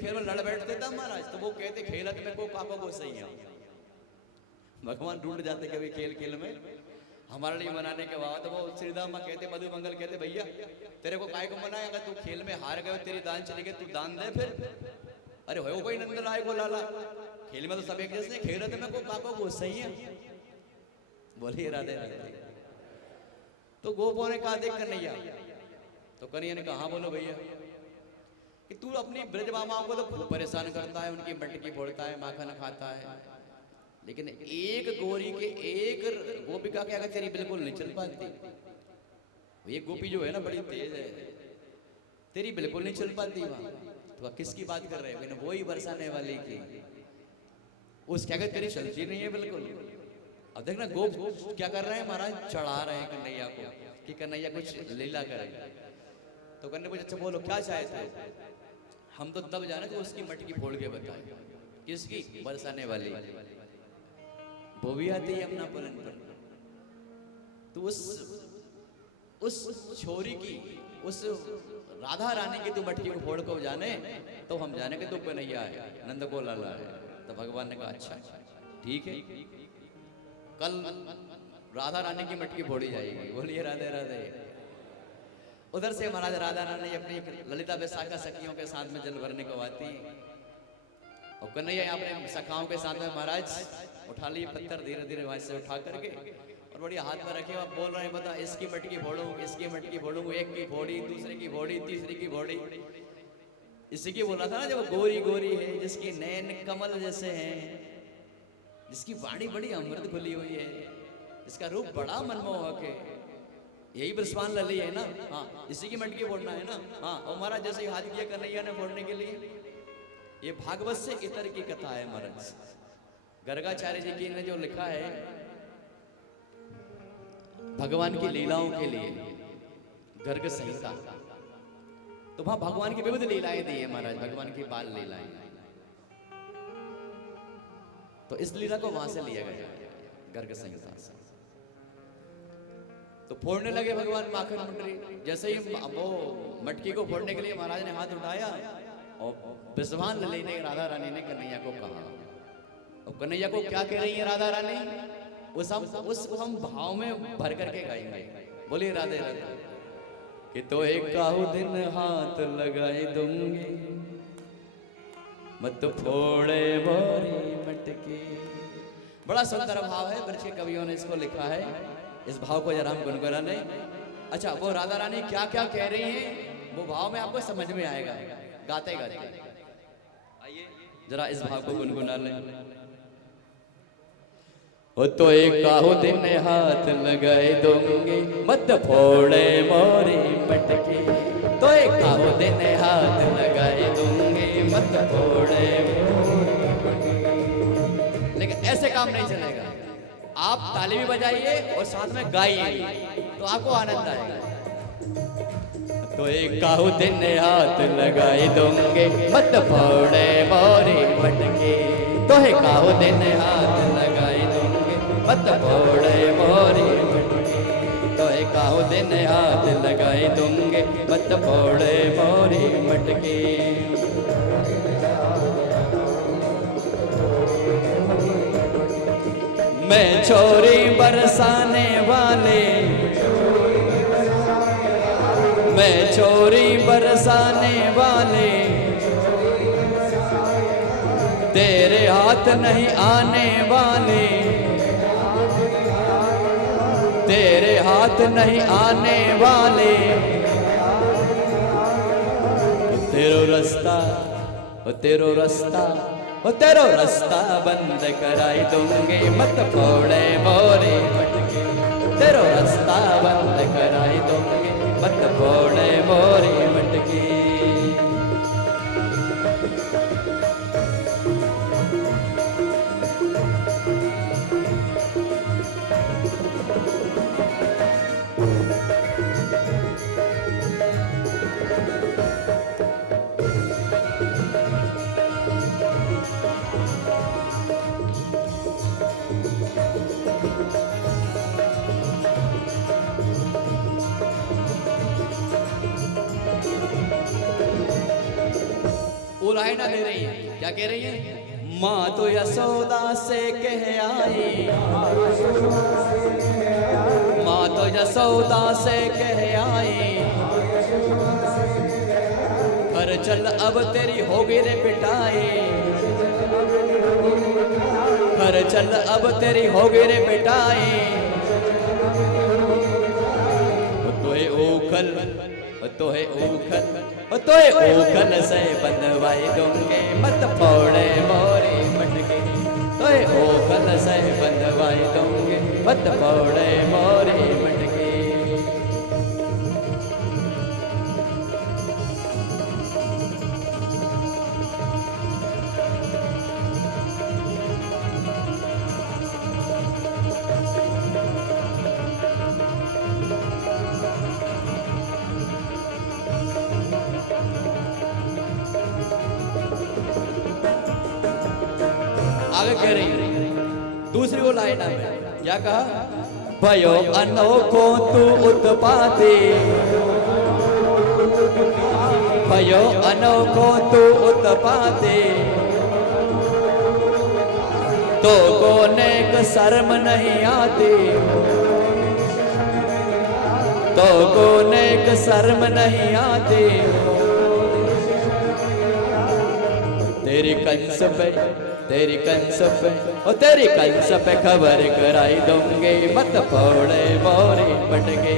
खेल में लड़ बैठते था महाराज, तो वो कहते खेलत में को काको को सही है। भगवान ढूंढ जाते कभी खेल खेल में हमारे लिए मनाने के बाद। वो श्रीधाम माँ कहते, मधु मंगल कहते, भैया तेरे को काय को मनाए, अगर तू खेल में हार गए तेरी दान चली गई, तू दान दे फिर। अरे हो कोई नंद राय को लाला, खेल में तो सब एक जैसे, खेलत में को काको को सही है। बोलिए राधे राधे। तो गोपों ने कहा देख कन्हैया, तो कन्हैया ने कहा हाँ बोलो भैया, कि तू अपनी ब्रज मामाओं को तो खूब परेशान करता है, उनकी मटकी फोड़ता है, माखन खाता है, लेकिन एक गोरी के एक गोपिका के अगर तेरी बिल्कुल नहीं चल पाती। ये गोपी जो है ना बड़ी तेज है, तेरी बिल्कुल नहीं चल पाती वहां। तो किसकी बात कर रहे हैं? वही बरसाने वाली की। उसके अगर तेरी चलती नहीं है बिल्कुल। अब देखना गोप क्या कर रहे हैं महाराज, चढ़ा रहे हैं कन्हैया को कि कन्हैया कुछ लीला करे। तो कन्हैया कुछ अच्छा बोलो क्या चाहते हो? हम तो तब जाने तो उसकी मटकी फोड़ के बताए। किसकी? बरसाने वाली। वो भी आती है अपना पुलन पर। तो उस छोरी की, उस राधा रानी की तू मटकी को फोड़ को जाने, तो हम जाने के तू कन्हैया है, नंद को लाला है। तो भगवान ने कहा अच्छा ठीक है, कल राधा रानी की मटकी फोड़ी जाएगी। बोलिए राधे राधे। उधर से महाराज राधा रानी अपनी ललिता विशाखा सखियों के साथ में जल भरने को आती, और कन्हैया अपने सखाओं के साथ में महाराज उठा लिए पत्थर, धीरे धीरे वहां से उठा करके और बढ़िया हाथ में रखे। आप बोल रहे हैं बता, इसकी मटकी फोड़ू, इसकी मटकी फोड़ू, एक की फोड़ी, दूसरे की फोड़ी, तीसरी की फोड़ी। इसी की बोला था ना, जब गोरी गोरी है, जिसकी नैन कमल जैसे हैं, जिसकी वाणी बड़ी अमृत खुली हुई है, जिसका रूप बड़ा मनमोहक है, यही ब्रस्वान लली है ना। हाँ, इसी की मटकी फोड़ना है ना। हाँ, और महाराज जैसे ही हाथ किया कन्हैया ने फोड़ने के लिए। ये भागवत से इतर की कथा है महाराज। गर्गाचार्य जी की ने जो लिखा है भगवान की लीलाओं के लिए, गर्ग संहिता, तो वहां भगवान की विविध लीलाएं दी है महाराज, भगवान की बाल लीलाएं। तो इस लीला को वहां से लिया गया गर्ग संहिता से। तो फोड़ने लगे भगवान माखन मुंडरी। जैसे ही वो मटकी को फोड़ने के लिए महाराज ने हाथ उठाया, और विश्वान लली ने, राधा रानी ने कन्हैया को कहा। और कन्हैया को क्या कह रही है राधा रानी? उस हम भाव में भर करके गाएंगे। बोलिए राधे राधे। कि तो एक काहू दिन हाथ लगाए दूंगी, मत फोड़े मोरी मटकी। बड़ा सुंदर भाव है, ब्रज के कवियों ने इसको लिखा है। इस भाव को जरा हम गुनगुना लें। अच्छा, वो राधा रानी क्या क्या कह रही हैं, वो भाव में आपको समझ में आएगा गाते गाते। आइए जरा इस भाव को गुनगुना लें। ओ तो एक काहू दिन हाथ लगाए दूंगी, मत फोड़े मोरी मटकी। तो एक काहू दिन हाथ लगाए दूंगी, मत फोड़े मोरी मटकी। लेकिन ऐसे काम नहीं चलेगा। आप ताली भी बजाइए और साथ में गाइए, तो आपको आनंद आएगा। तो एक काहू दिन हाथ लगाए दूंगे, मत फोड़े मोरी मटकी। तो एक काहू दिन हाथ लगाए दूंगे, मत फोड़े मोरी मटकी। तो एक काहू दिन हाथ लगाए दूंगे, मत फोड़े मोरी मटकी। मैं छोरी बरसाने वाले, मैं छोरी बरसाने वाले, तेरे हाथ नहीं आने वाले, तेरे हाथ नहीं आने वाले। तेरो रास्ता, तेरो रास्ता, तेरो रास्ता बंद कराई दूंगे, मत फोड़े मोरी मटकी। तेरो रास्ता बंद कराई दूंगे, मत फोड़े मोरी मटकी। वो लाइना ले रही है, क्या कह रही है? माँ तो यशोदा से कह आई, माँ तो यशोदा से कह आई, कर चल अब तेरी होगी रे पिटाई, कर चल अब तेरी होगी रे पिटाई। तोहे ओखल तोहे ओखल तोहे ओखल से बंधवाई दूंगे, मत फोड़े मोरी मटके। तोहे ओखल से बंधवाई दूंगे, मत फोड़े मोरी मटके। आगे कह रही दूसरी वो लाइन में क्या कहा? भयो अनोखो तू उत्पाती, भयो अनोखो तू उत्पाती, तो कोने को शर्म नहीं आती, तो कोने को शर्म नहीं आती। तेरी कंस पे तेरी कंस पे ओ तेरी कंस पे खबर कराई दूंगे, मत फोड़े मोरी मटके।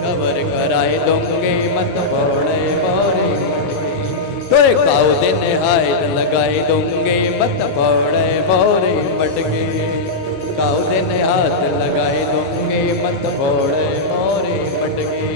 खबर कराई दूंगे, मत फोड़े मोरी मटके। तोरे काऊ दिन हाथ लगाई दूंगे, मत फोड़े मोरी मटके। काऊ दिन हाथ लगाई दूंगे, मत फोड़े मोरी मटके।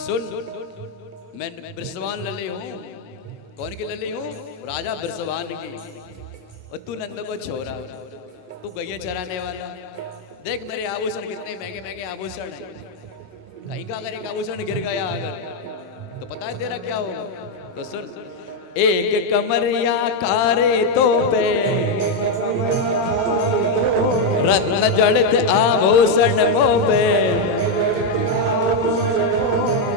सुन, मैं बृषवान लली हूँ। कौन की लली हूँ? राजा बृषवान की। और तू नंद को छोरा, तू गैया चराने वाला। देख मेरे आभूषण कितने महंगे महंगे आभूषण हैं। कहीं का अगर एक आभूषण गिर गया अगर, तो पता है तेरा क्या होगा? तो सुन, एक कमरिया कारे तो पे रत्न जड़ित आभूषण मोपे,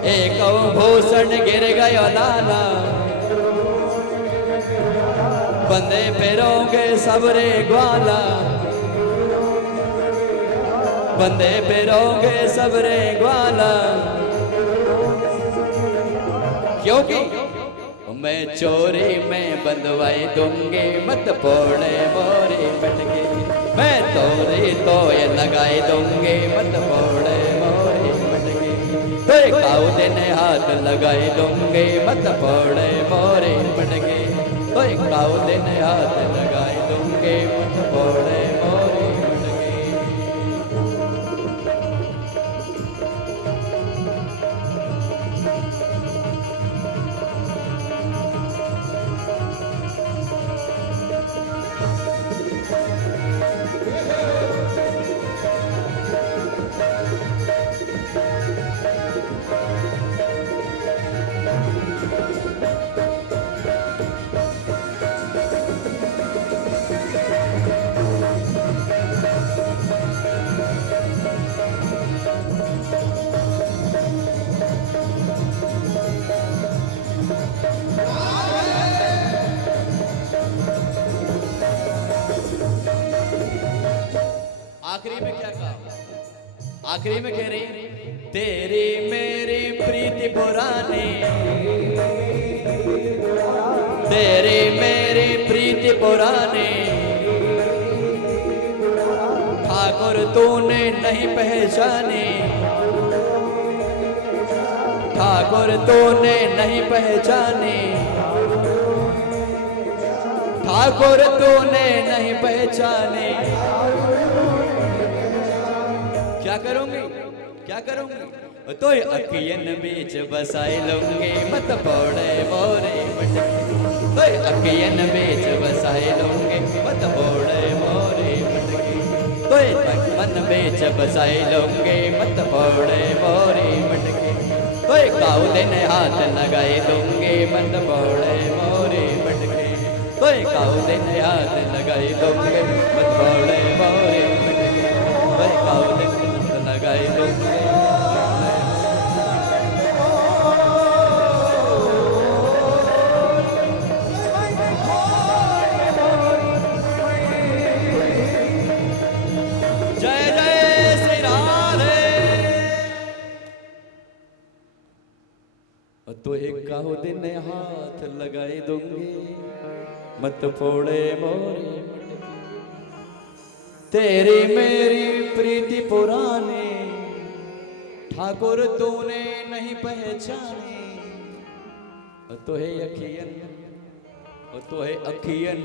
एक भूषण गिर गयो लाला, बंदे पैरोंगे सबरे ग्वाला, बंदे पैरोंगे सबरे ग्वाला। क्योंकि मैं चोरी में बंधवाई दूंगी, मत फोड़े मोरी मटके। मैं तोरी तो ये लगाई दूंगी, मत फोड़े मोरी मटके। तो काऊ दिन हाथ लगाई दूंगी, मत फोड़े मोरी मटके। तो काऊ दिन हाथ लगाई दूंगी, मत फोड़े मोरी मटके। आखिरी में क्या कहा? आखिरी में कह रही, तेरी मेरी प्रीति पुरानी, तेरी मेरी प्रीति पुरानी, ठाकुर तूने नहीं पहचानी। ठाकुर तूने नहीं पहचाने, ठाकुर तूने नहीं पहचाने। क्या करूंगी, क्या करूंगी? तो अखियन बीच बसाए लूंगे मत फोड़े मोरे मटके, तो अखियन बीच बसाए लूंगे मत फोड़े मोरे मटके, तो मन बीच बसाए लूंगे मत फोड़े मोरे मटके, तो काउले ने हाथ लगाए लूंगे मत फोड़े मोरे मटके, तो काउले ने हाथ लगाए लूंगे मत फोड़े मोरे मटके, तो काउले ने हाथ लगाए लूंगे। तो एक काहो दिन हाथ लगाए दूंगे मत फोड़े मोरे मटके, तेरी मेरी प्रीति पुरानी ठाकुर तूने नहीं पहचानी। तो है अखियन, तो है अखियन,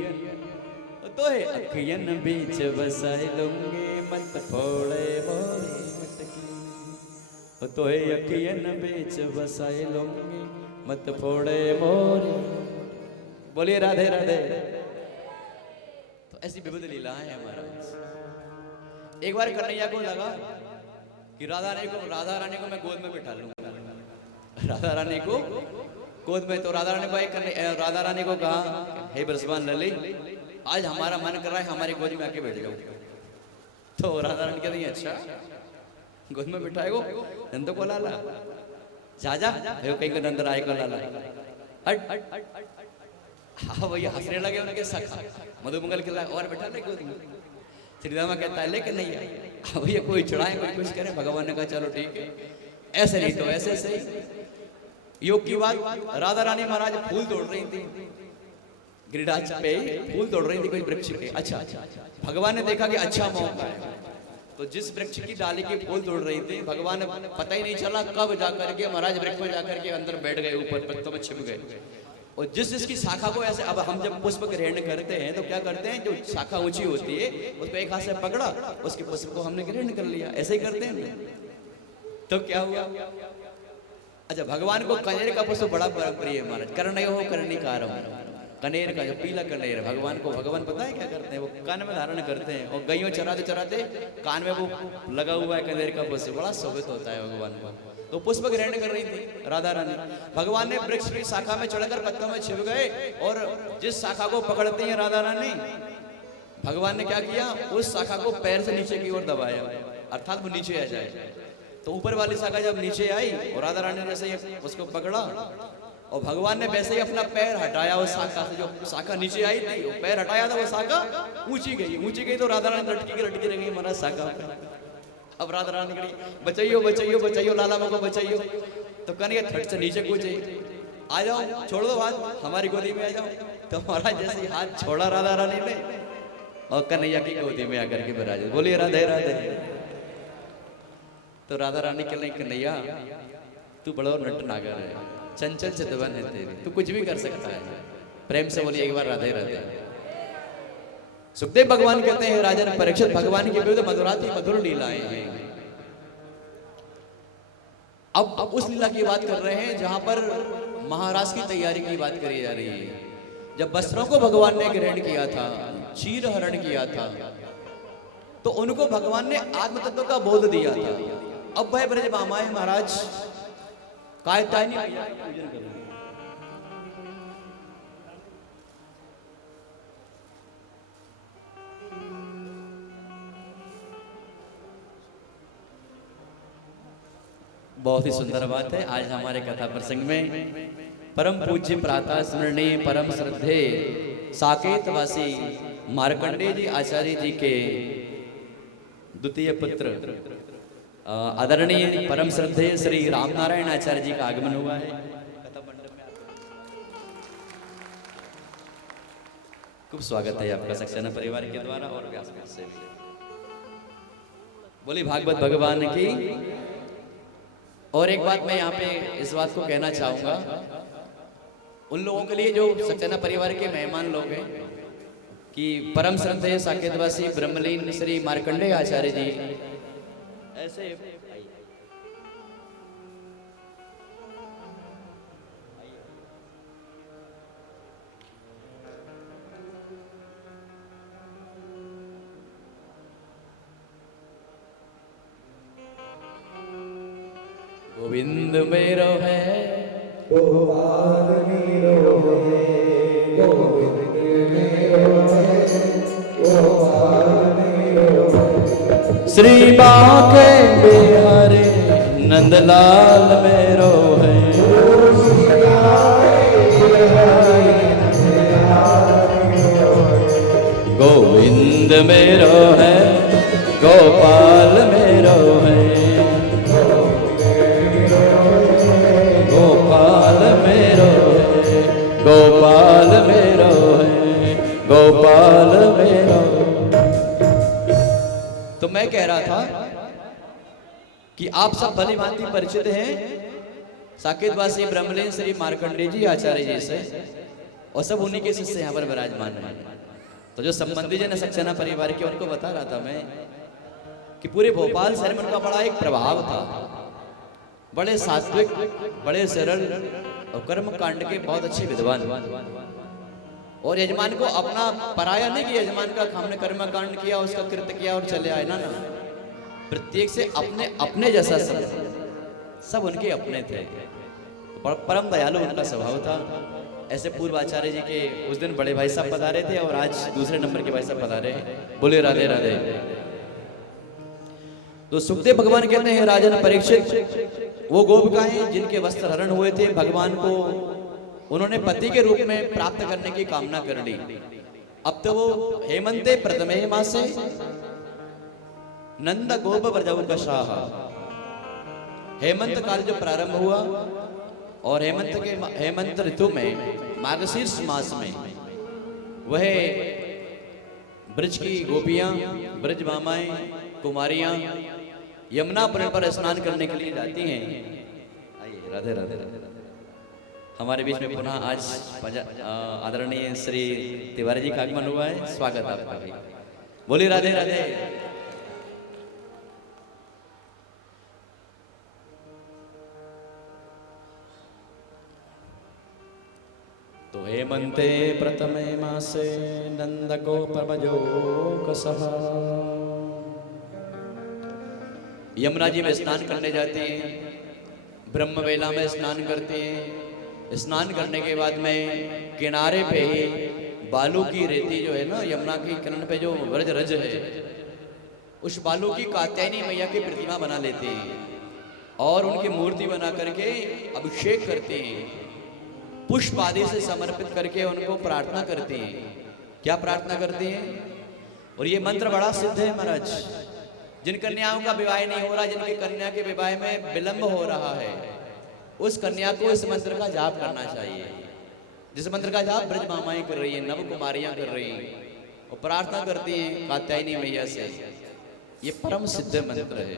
तो है अखियन बीच बसाए लूंगे मत फोड़े मोरे मटके, तो है अखियन बीच बसाए लूंगे मत फोड़े मोरे। बोलिए राधे राधे। तो ऐसी विविध लीला है हमारा। एक बार कन्हैया को लगा कि राधा रानी को मैं गोद में बिठा लूंगा, राधा रानी को गोद में। तो राधा रानी को कहा, हे ब्रजमान लली, आज हमारा मन कर रहा है हमारी गोद में आके बैठ जाओ। तो राधा रानी कहती है अच्छा गोद में बिठाएगो, नंदो को लाला जा कहीं को नंद राय को लाला हट। हाँ भैया हंसने लगे उनके सखा मधुमंगल के लाए और बैठा ले गोद में। श्रीरामा कहता है लेकिन नहीं आई। हाँ भैया कोई चढ़ाए कोई कुछ करे, भगवान ने कहा चलो ठीक है, ऐसे नहीं तो ऐसे सही। योग की बात, राधा रानी महाराज फूल तोड़ रही थी, गिरिराज पे फूल तोड़ रही थी कोई वृक्ष के। अच्छा भगवान ने देखा कि अच्छा मौका है, तो जिस वृक्ष की डाली के फूल तोड़ रही थी, भगवान पता ही नहीं चला कब जाकर के महाराज वृक्ष में जाकर के अंदर बैठ गए, ऊपर पत्तों में छिप गए। और जिसकी शाखा को ऐसे, अब हम जब पुष्प ग्रहण करते हैं तो क्या करते हैं, जो शाखा ऊंची होती है उस पर एक हाथ से पकड़ा, उसके पुष्प को हमने ग्रहण कर लिया, ऐसे ही करते हैं। तो क्या हुआ, अच्छा भगवान को कनेर का पुष्प बड़ा प्रिय है महाराज। कर्ण हो कर्णिकार हो, कनेर का जो पीला कनेर, भगवान को, भगवान पता है क्या करते हैं, वो कान में धारण करते हैं और गायों चराते चराते कान में वो लगा हुआ है कनेर का पुष्प, बड़ा शोभित होता है भगवान को। तो पुष्प ग्रहण कर रही थी राधा रानी, भगवान ने वृक्ष की शाखा में चढ़कर पत्तों में छिप गए और जिस शाखा को पकड़ती है राधा रानी, भगवान ने क्या किया, उस शाखा को पैर से नीचे की ओर दबाया, अर्थात वो नीचे आ जाए। तो ऊपर वाली शाखा जब नीचे आई और राधा रानी ने जैसे उसको पकड़ा और भगवान ने वैसे ही अपना पैर हटाया उस शाखा से, जो शाखा नीचे आई थी वो पैर हटाया था, वो शाखा ऊंची गई तो राधा रानी लटकी रह गई महाराज शाखा। अब राधा रानी कही बचाइयो बचाइयो बचाइयो, लाला को बचाइयो। तो कन्हैया थट से नीचे कूदे, आ जाओ छोड़ दो हाथ, हमारी गोदी में आ जाओ। तो महाराज जैसे हाथ छोड़ा राधा रानी ने और कन्हैया की गोदी में आकर के विराज। बोलिए राधे राधे। तो राधा रानी के लिए कन्हैया तू बड़ा नट नागर है, चंचल चितवन है तेरी, तू कुछ भी कर सकता है। प्रेम से बोलिए एक बार राधे राधे। सुखदेव भगवान कहते हैं राजन परीक्षित, भगवान की विविध मधुराति मधुर लीलाएं हैं। अब उस लीला की बात कर रहे हैं जहां पर महाराज की तैयारी की बात करी जा रही है। जब वस्त्रों को भगवान ने ग्रहण किया था, चीर हरण किया था, तो उनको भगवान ने आत्म तत्व का बोध दिया था। अब भाई ब्रज बामाए महाराज कायतानी बहुत ही सुंदर बात है। आज हमारे कथा प्रसंग में परम पूज्य प्रातः स्मरणीय परम श्रद्धे साकेतवासी मार्कंडेय जी आचार्य जी के द्वितीय पुत्र आदरणीय परम श्रद्धेय श्री रामनारायण आचार्य जी का आगमन हुआ है कथा मंडप में। खूब स्वागत है आपका सक्सेना परिवार के द्वारा और व्यासपीठ से। बोली भागवत भगवान की। और एक बात मैं यहाँ पे इस बात को कहना चाहूंगा उन लोगों के लिए जो सक्सेना परिवार के मेहमान लोग हैं कि परम श्रद्धेय साकेतवासी ब्रह्मलीन श्री मार्कंडेय आचार्य जी ऐसे गोविंद मेरो है गोपाल मेरो है, गोविंद मेरो है, गोपाल मेरो है। श्री बांके बिहारी नंदलाल मेरो है गोविंद मेरो है गोपाल मेरो है गोपाल मेरो है गोपाल मेरो है गोपाल मेरो। तो मैं कह रहा था कि आप सब भली भांति परिचित हैं साकेतवासी ब्रह्मलीन श्री मार्कंडेय जी आचार्य जी से और सब उन्हीं के शिष्य यहाँ पर विराजमान हैं। तो जो संबंधी जन सक्सेना परिवार के उनको बता रहा था मैं कि पूरे भोपाल शहर में उनका बड़ा एक प्रभाव था, बड़े सात्विक बड़े सरल और कर्म कांड के बहुत अच्छे विद्वान और यजमान को अपना पराया नहीं कि यजमान का हमने कर्म कांड किया उसका कृत्य किया और चले आए ना, प्रत्येक से अपने अपने जैसा सब उनके अपने थे। परम दयालु उनका स्वभाव था। ऐसे पूर्व आचार्य जी के उस दिन बड़े भाई साहब पधारे थे और आज दूसरे नंबर के भाई साहब पधारे। बोले राधे राधे। तो सुखदेव भगवान कहते हैं राजन परीक्षित वो गोपिकाएं जिनके वस्त्र हरण हुए थे भगवान को उन्होंने पति के रूप में प्राप्त करने की कामना कर ली। अब तो वो हेमंते प्रथमे मासे नंद गोप ब्रजौ कशाह हेमंत काल जो प्रारंभ हुआ और हेमंत ऋतु में मार्गशीर्ष मास में वह ब्रज की गोपियां ब्रज मामाएं कुमारियां यमुना पर स्नान करने के लिए जाती हैं। आइए राधे राधे राधे। हमारे बीच में पुनः आज आदरणीय श्री तिवारी जी का आगमन हुआ है। स्वागत आपका भी। बोलिए राधे राधे। तो हेमंते प्रथमे मासे नंद गोपमजो कसः यमुना जी में स्नान करने जाते हैं, ब्रह्म वेला में स्नान करते हैं। स्नान करने के बाद में किनारे पे ही बालू की रेती जो है ना यमुना की किनारे पे जो व्रज रज है उस बालू की कात्यायनी मैया की प्रतिमा बना लेते हैं और उनकी मूर्ति बना करके अभिषेक करते हैं, पुष्प आदि से समर्पित करके उनको प्रार्थना करते हैं। क्या प्रार्थना करते हैं? और ये मंत्र बड़ा सिद्ध है महाराज। जिन कन्याओं का विवाह नहीं हो रहा, जिनकी कन्या के विवाह में विलंब हो रहा है, उस कन्या को इस मंत्र का जाप करना चाहिए। जिस मंत्र का जाप ब्रज मामाएं कर रही है, नव कुमारियां कर रही हैं और प्रार्थना करती हैं कात्यायनी मैया से। ये परम सिद्ध मंत्र है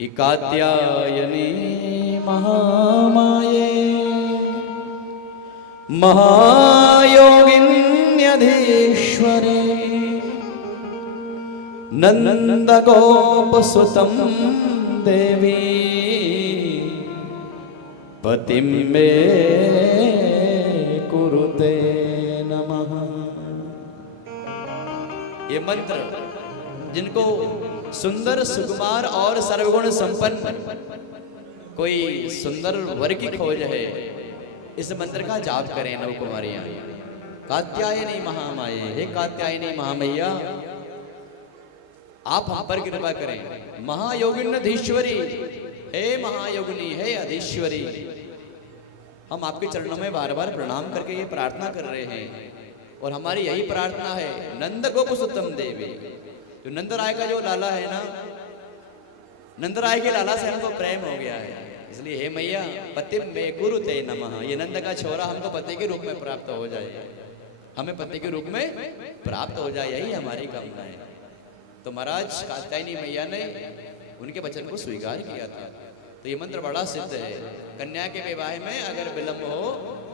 कि कात्यायनी महामाये महायोगिन्यधीश्वरे नंद गोप सुतम देवी पतिम मे कुरुते नमः। ये मंत्र जिनको सुंदर सुकुमार और सर्वगुण संपन्न कोई सुंदर वर की खोज है, इस मंत्र का जाप करें नव कुमारियां। कात्यायनी महामाये, हे कात्यायनी महामैया आप हम पर कृपा करें। महायोगिन्यधीश्वरी, हे महायोगिनी, हे अधीश्वरी, हम आपके चरणों में बार बार प्रणाम करके ये प्रार्थना कर रहे हैं और हमारी यही प्रार्थना है। नंद गोप सुतम देवी, जो नंदराय का जो लाला है ना, नंदराय के लाला से हमको प्रेम हो गया है, इसलिए हे मैया पति में गुरु ते नमः। ये नंद का छोरा हमको पति के रूप में प्राप्त हो जाए, हमें पति के रूप में प्राप्त हो जाए, यही हमारी कामना है। तो महाराज कात्यायनी मैया ने उनके वचन को स्वीकार किया था। तो ये मंत्र बड़ा सिद्ध है। कन्या के विवाह में अगर विलंब हो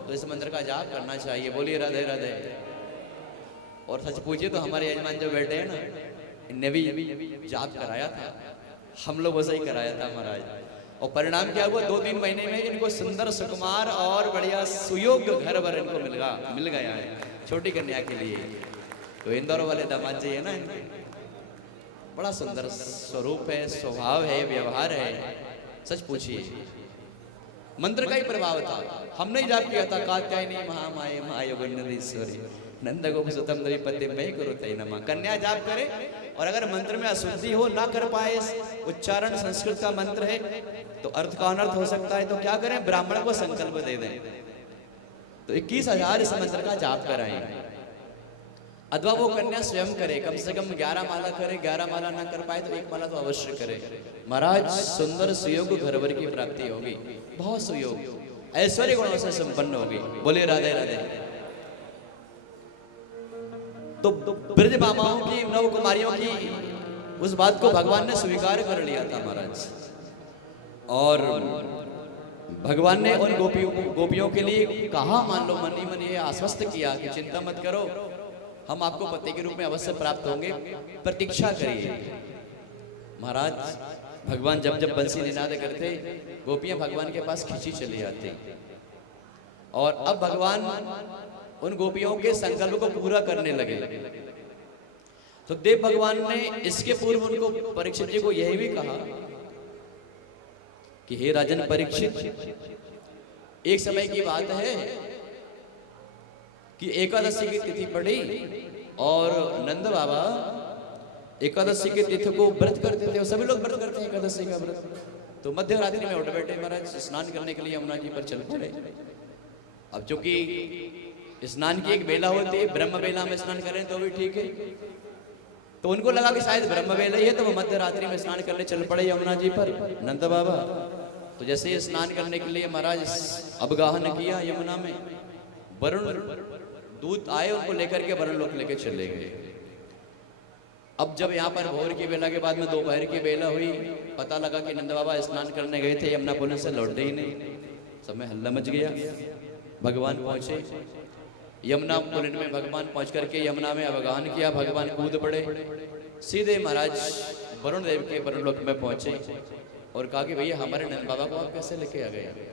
तो इस मंत्र का जाप करना चाहिए। बोलिए राधे राधे। और सच पूछिए तो हमारे यजमान जो बैठे हैं ना, इनने भी जाप कराया था, हम लोग वैसा ही कराया था महाराज। और परिणाम क्या हुआ, 2-3 महीने में इनको सुंदर सुकुमार और बढ़िया सुयोग्य घर वर इनको मिल गया है छोटी कन्या के लिए। तो इंदौर वाले दामाद जी है ना, इनके बड़ा सुंदर स्वरूप है, स्वभाव है, व्यवहार है। सच पूछिए मंत्र का ही प्रभाव था। हमने ही जाप किया था, कात्यायनी महामाये महायोगेश्वरी नंद गोप सुतम द्विपति में करो तय नमा। कन्या जाप करे और अगर मंत्र में अशुद्धि हो, ना कर पाए, उच्चारण संस्कृत का मंत्र है तो अर्थ का अनर्थ हो सकता है, तो क्या करें, ब्राह्मण को संकल्प दे दें तो 21,000 इस मंत्र का जाप कराएं। अथवा वो कन्या स्वयं करे, कम से कम 11 माला करे, 11 माला ना कर पाए तो 1 माला तो अवश्य करे। महाराज सुंदर सुयोग घरवर की प्राप्ति होगी, बहुत सुयोग, ऐश्वर्य गुणों से संपन्न होगी। बोले राधे राधे। तो ब्रज मामाओं की, नव कुमारियों की उस बात को भगवान ने स्वीकार कर लिया था महाराज। और भगवान ने उन गोपियों के लिए कहा, मान लो मन ही मन ये आश्वस्त किया कि चिंता मत करो, हम आपको पति के रूप में अवश्य प्राप्त होंगे, प्रतीक्षा करिए। महाराज भगवान जब जब बंसी निनाद करते, गोपियां भगवान के पास खींची चली आती। और अब भगवान उन गोपियों के संकल्प को पूरा करने लगे। तो देव भगवान ने इसके पूर्व उनको परीक्षित जी को यही भी कहा कि हे राजन परीक्षित, एक समय की बात है कि एकादशी की तिथि पड़ी और नंद बाबा एकादशी के तिथि को व्रत करते थे। और सभी लोग व्रत करते हैं एकादशी का व्रत। तो मध्य रात्रि में उठ बैठे महाराज, स्नान करने के लिए यमुना जी पर चल पड़े। अब चूंकि स्नान की एक बेला होती है, ब्रह्म बेला में स्नान करें तो भी ठीक है, तो उनको लगा कि शायद ब्रह्म बेला ही है, तो वो मध्य रात्रि में स्नान करने चल पड़े यमुना जी पर नंद बाबा। तो जैसे ही स्नान करने के लिए महाराज अवगाहन किया यमुना में, वरुण दूत आए, उनको लेकर के वरुण लोक लेके चले गए। अब जब यहाँ पर भोर की बेला के बाद में दोपहर की बेला हुई, पता लगा कि नंद बाबा स्नान करने गए थे, यमुना पुल से लौटे ही नहीं। सब में हल्ला मच गया। भगवान पहुंचे यमुना पुलिन में, भगवान पहुंच करके यमुना में अवगाहन किया, भगवान कूद पड़े, सीधे महाराज वरुण देव के वरुण लोक में पहुंचे और कहा कि भैया हमारे नंद बाबा को आप कैसे लेके आ गए।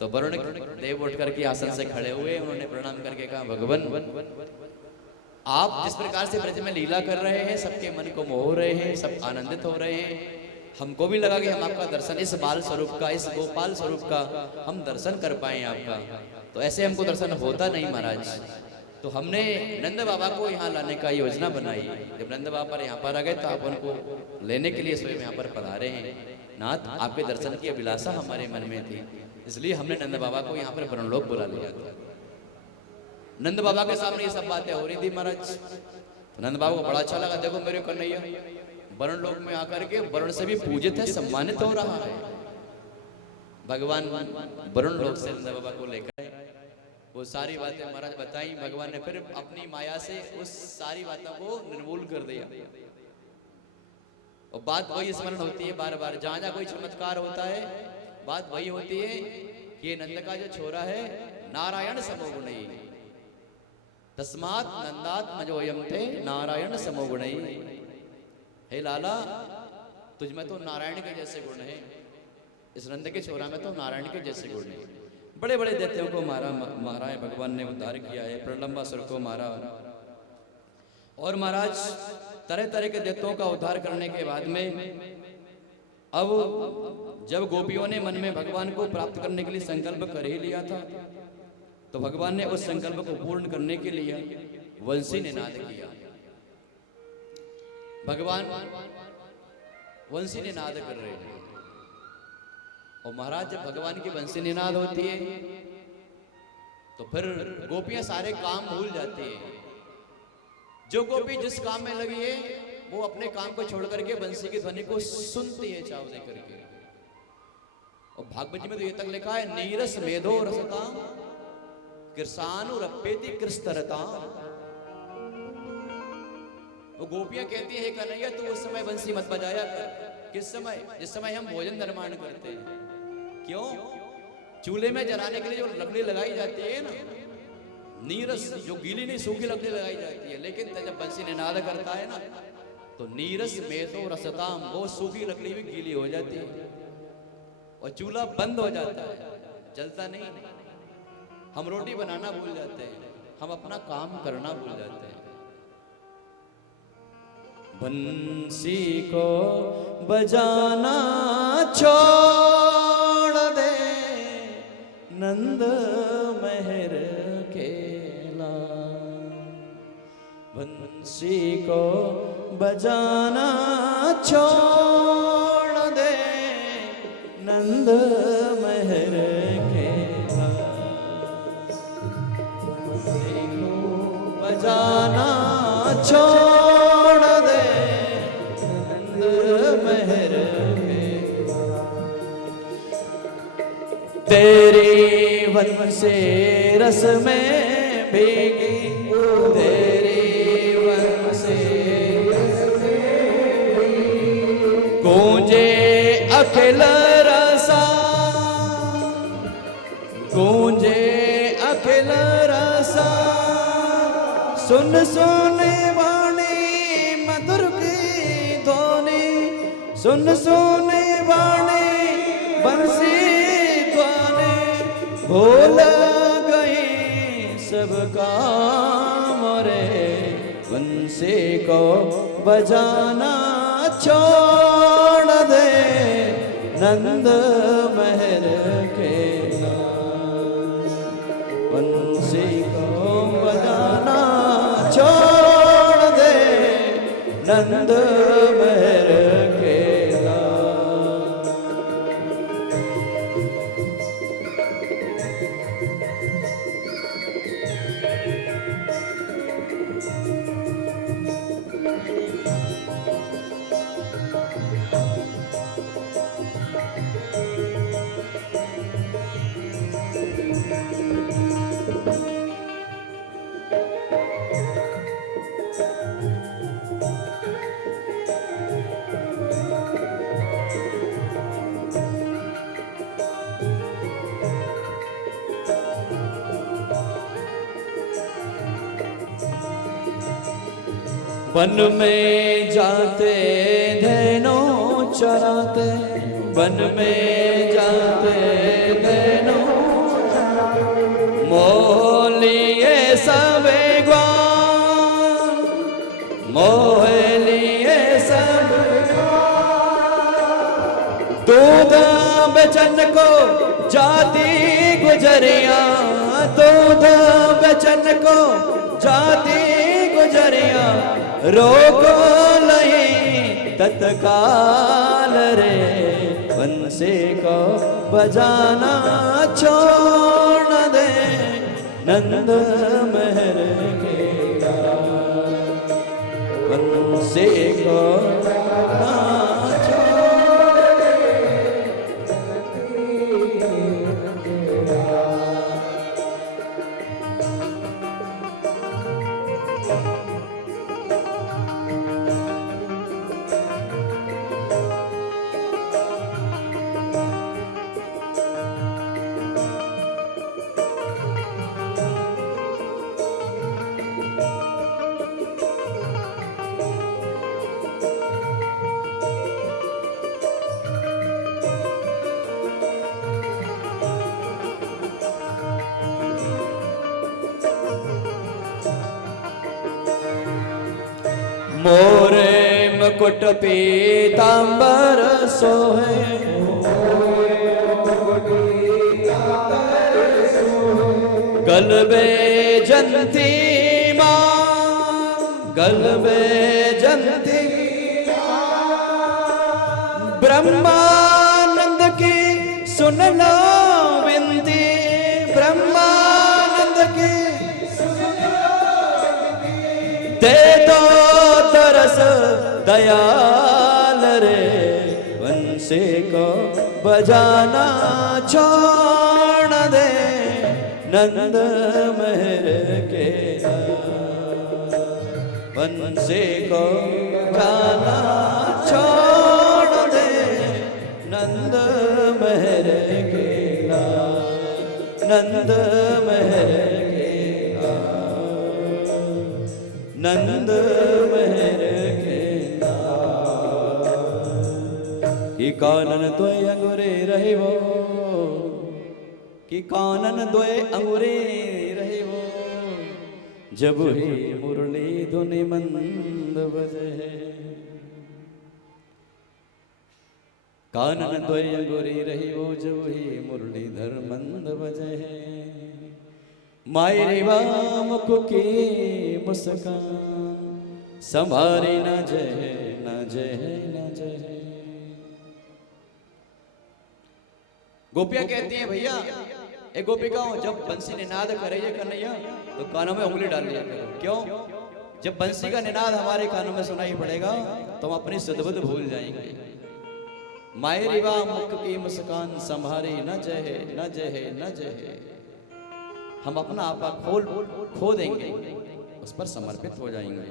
तो वरुण देव उठ करके आसन से खड़े हुए, उन्होंने प्रणाम करके कहा, भगवान आप जिस प्रकार से ब्रज में लीला कर रहे हैं, सबके मन को मोह रहे हैं, सब आनंदित हो रहे हैं, हमको भी लगा कि हम आपका दर्शन, इस बाल स्वरूप का, इस गोपाल स्वरूप का हम दर्शन कर पाए आपका। तो ऐसे हमको दर्शन होता नहीं महाराज। तो हमने नंद बाबा को यहाँ लाने का योजना बनाई। जब नंद बाबा यहाँ पर आ गए तो आप उनको लेने के लिए स्वयं यहाँ पर पधारे हैं। नाथ, आपके दर्शन की अभिलाषा हमारे मन में थी, इसलिए हमने नंद बाबा को यहाँ पर वरुण लोक बुला लिया था। नंद बाबा के सामने ये सब बातें हो रही थी महाराज। नंद बाबा को बड़ा अच्छा लगा, देखो मेरे कन्हैया वरुण लोक में आकर के वरुण से भी पूजित है, सम्मानित हो रहा है। भगवान वरुण लोक से नंद बाबा को लेकर वो सारी बातें महाराज बताई। भगवान ने फिर अपनी माया से उस सारी बातों को निर्मूल कर दिया। और बात वही स्मरण होती है बार बार, जहां जहां कोई चमत्कार होता है बात वही होती है कि ये नंद का जो छोरा है नारायण समोगुणी, तस्मात् नंदात मजोयम थे नारायण समोगुणी। हे लाला, तुझ में तो नारायण के जैसे गुण है, इस नंद के छोरा में तो नारायण के जैसे गुण है। बड़े बड़े दैत्यों को मारा है भगवान ने, उद्धार किया है, प्रलंबासुर को मारा। और महाराज तरह तरह के दैत्यों का उद्धार करने के बाद में अब जब गोपियों ने मन में भगवान को प्राप्त करने के लिए संकल्प कर ही लिया था, तो भगवान ने उस संकल्प को पूर्ण करने के लिए वंशी निनाद किया। भगवान वंशी निनाद कर रहे हैं। और महाराज जब भगवान की वंशी निनाद होती है तो फिर गोपियां सारे काम भूल जाती है। जो गोपी जिस काम में लगी है वो अपने काम को छोड़ करके वंशी की ध्वनि को सुनती है चाव दे करके। और भागवत जी में तो ये तक लिखा है, नीरस मेधो रसता कृषानुरप्येति कृष्णरता। वो गोपियां कहती है, कन्हैया तू उस समय वंशी मत बजाया कर, किस समय? जिस समय हम भोजन निर्माण करते हैं। क्यों? चूल्हे में जलाने के लिए जो लकड़ी लगाई जाती है ना, नीरस, जो गीली नहीं सूखी लकड़ी लगाई जाती है, लेकिन जब बंसी निनाद करता है ना, तो नीरस में तो रसताम, वो सूखी लकड़ी भी गीली हो जाती है और चूल्हा बंद हो जाता है, जलता नहीं। हम रोटी बनाना भूल जाते हैं, हम अपना काम करना भूल जाते हैं। बंसी को बजाना छोड़ दे नंद महर केला, बंसी को बजाना छोड़ दे नंद महर केला, बंसी को बजाना छोड़ दे नंद महर केला, तेरी वन से रस में भीगी, तेरी वन से रस में भीगी, गूंजे अखिल रसा, गूंजे अखिल रसा, सुन सुन वाणी मधुर की ध्वनि, सुन सुन वाणी बंसी भूल गई सब काम रे, बंसी को बजाना छोड़ दे नंद महर केला, बंसी को बजाना छोड़ दे नंद महर केला। वन में जाते धेनु चराते, वन में जाते धेनु चराते, मोह लिए सबे ग्वाल, मोह लिए सब दूध बेचन को जाती गुजरिया, दूध बेचन को जाती गुजरिया, रोक नहीं तत्काल रे, बंसी को बजाना छोड़ दे नंद महर केला, बंसी को बजाना छोड़ दे मोरे मुकुट पीतांबर सोहे, गलबे जंती मां, गलबे जंती, ब्रह्मानंद की सुन लो विनती, ब्रह्मानंद की दे दो तरस दयाल रे, बंसी को बजाना छोड़ दे नंद महर केला, बंसी को बजाना छोड़ दे महर के लाल, नंद महर के लाल, नंद महर के लाल। कि कानन द्वय अंगुरे रहे वो, कि कानन द्वय अंगुरे रहे वो, जब ही मुरली धुनि मंद बजे। कानन द्वय अंगुरी रही वो, जब ही मुरलीधर मंद बजे। मायरे मुख की मुस्कान, संभारे न जय न जय न जय। गोपियां कहती हैं भैया ए गोपिकाओं, जब बंसी निनाद करे ये कन्हैया तो कानों में उंगली डाल लिया करो। क्यों? जब बंसी का निनाद हमारे कानों में सुनाई पड़ेगा तो हम अपनी सुध-बुध भूल जाएंगे। मायरी वा मुख की मुस्कान, संभारे न जहे न जहे न जहे। हम अपना आपा खो देंगे, उस पर समर्पित हो जाएंगे।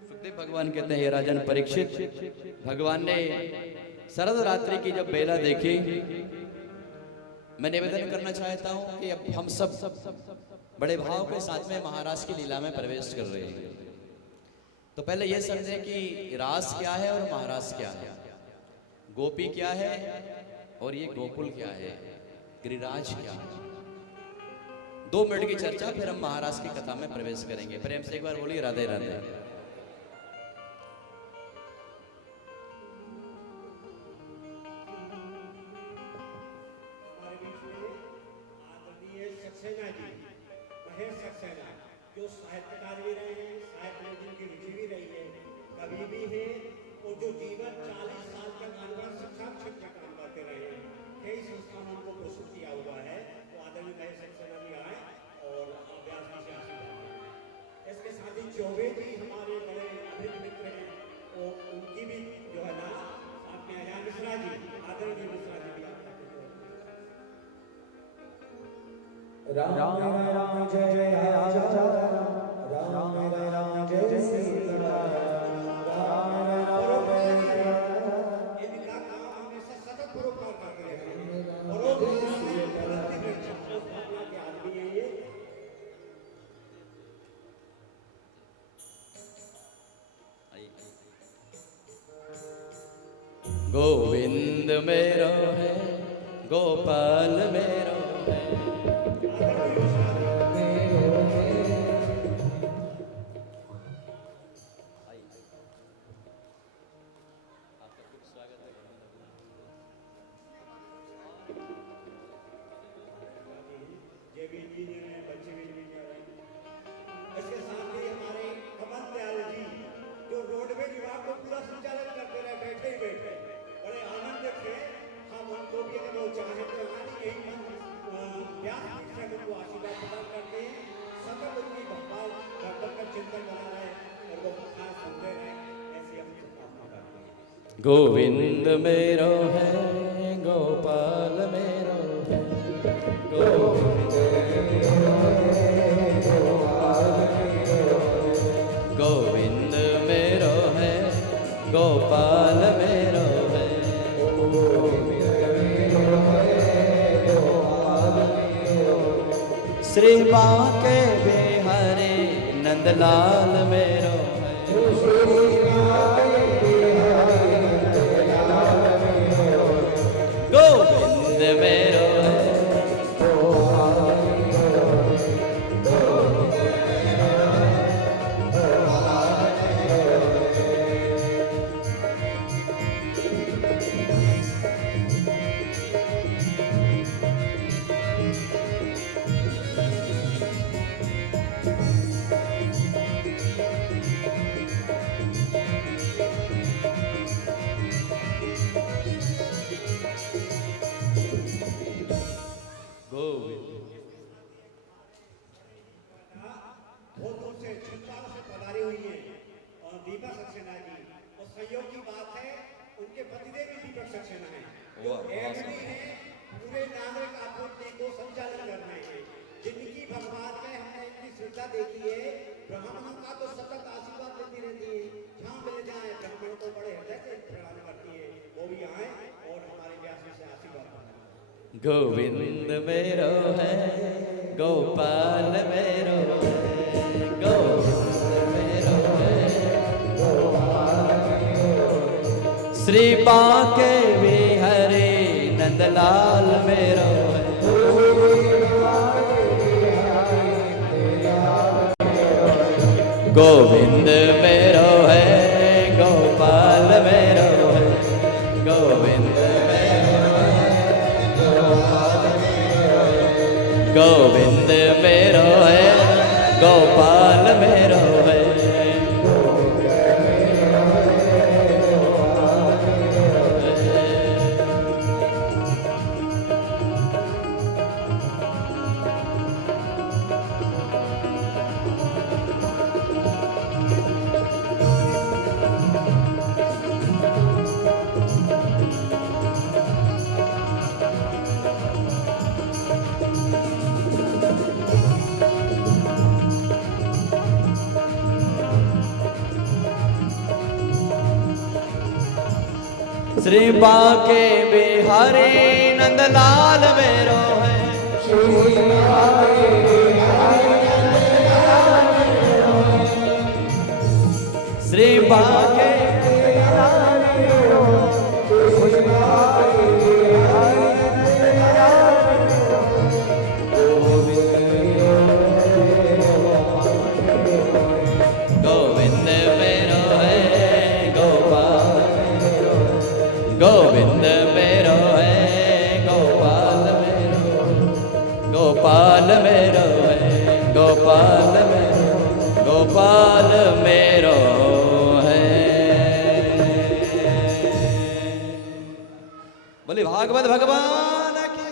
सुखदेव भगवान कहते हैं, राजन परीक्षित, भगवान ने शरद रात्रि की जब बेला देखी, मैं निवेदन करना चाहता हूं कि अब हम सब बड़े भाव के साथ में महाराज की लीला में प्रवेश कर रहे हैं। तो पहले यह समझें कि रास क्या है और महाराज क्या है, गोपी क्या है और ये गोकुल क्या है, गिरिराज क्या है। 2 मिनट की चर्चा, फिर हम महाराज की कथा में प्रवेश करेंगे। प्रेम से एक बार बोलिए राधे राधे। जो साहित्यकार भी रहे हैं, साहित्य में जिनकी रुचि भी रही है, कभी भी है, और जो जीवन 40 साल तक अनवर शिक्षक काम करते रहे हैं। कई संस्थानों को प्रस्तुत किया हुआ है। तो आदरणीय महेश सक्सेना भी आए और अभ्यास की से आशीर्वाद। इसके साथ ही चौबे जी हमारे बड़े अभिज्ञ मित्र हैं, और उनकी भी जो है ना साथ में आया मिश्रा जी, आदरणीय मिश्रा जी भी राम राम राम जय जय राम राम राम जय सीताराम, राम राम इनका काम हमेशा सतत परोपकार करते रहे। परोपकार में फलती वृक्षा, उस भावना के आदमी है ये। गोविंद मेरो है, गोपाल मेरो है। इसके साथ ही हमारे कमल दयाल जी, जो रोडवेज विभाग को पूरा संचालन करते रहे, बैठे ही बैठे बड़े आनंद थे। हम उनको भी अगर वो चाहे तो हमारी यही व्यास से उनको आशीर्वाद प्रदान करते हैं। सतत उनकी भगवान भगवत का चिंतन बना रहे और वो खास सुनते रहे, ऐसी हम शुभकामना करते हैं। गोविंद मेरो है, गोपाल मेरो है। गोविंद गोविंद मेरो है, गोपाल मेरो है। श्री बांके बिहारी नंदलाल मेरो गोविंद मेरो है। देखी है, ब्राह्मणों का तो सतत आशीर्वाद लेती रहती है। जहाँ मिल जाए ब्राह्मण तो बड़े हृदय से प्रणाम करती है, वो भी आए और हमारे व्यास जी से आशीर्वाद पाएं। गोविंद मेरो है, गोपाल मेरो है, गोविंद मेरो है, श्री बांके बिहारी नंदलाल मेरो है, गोविंद मेरो है, गोपाल मेरो है, गोविंद गोविंद मेरो है, गोपाल मेरो है। श्री बांके बिहारी नंदलाल मेरो है, श्री बांके गोविंद मेरो है, गोपाल गोविंद मेरो है, गोपाल मेरो, गोपाल मेरो है, गोपाल मेरो, गोपाल मेरो है। बोले भागवत भगवान की।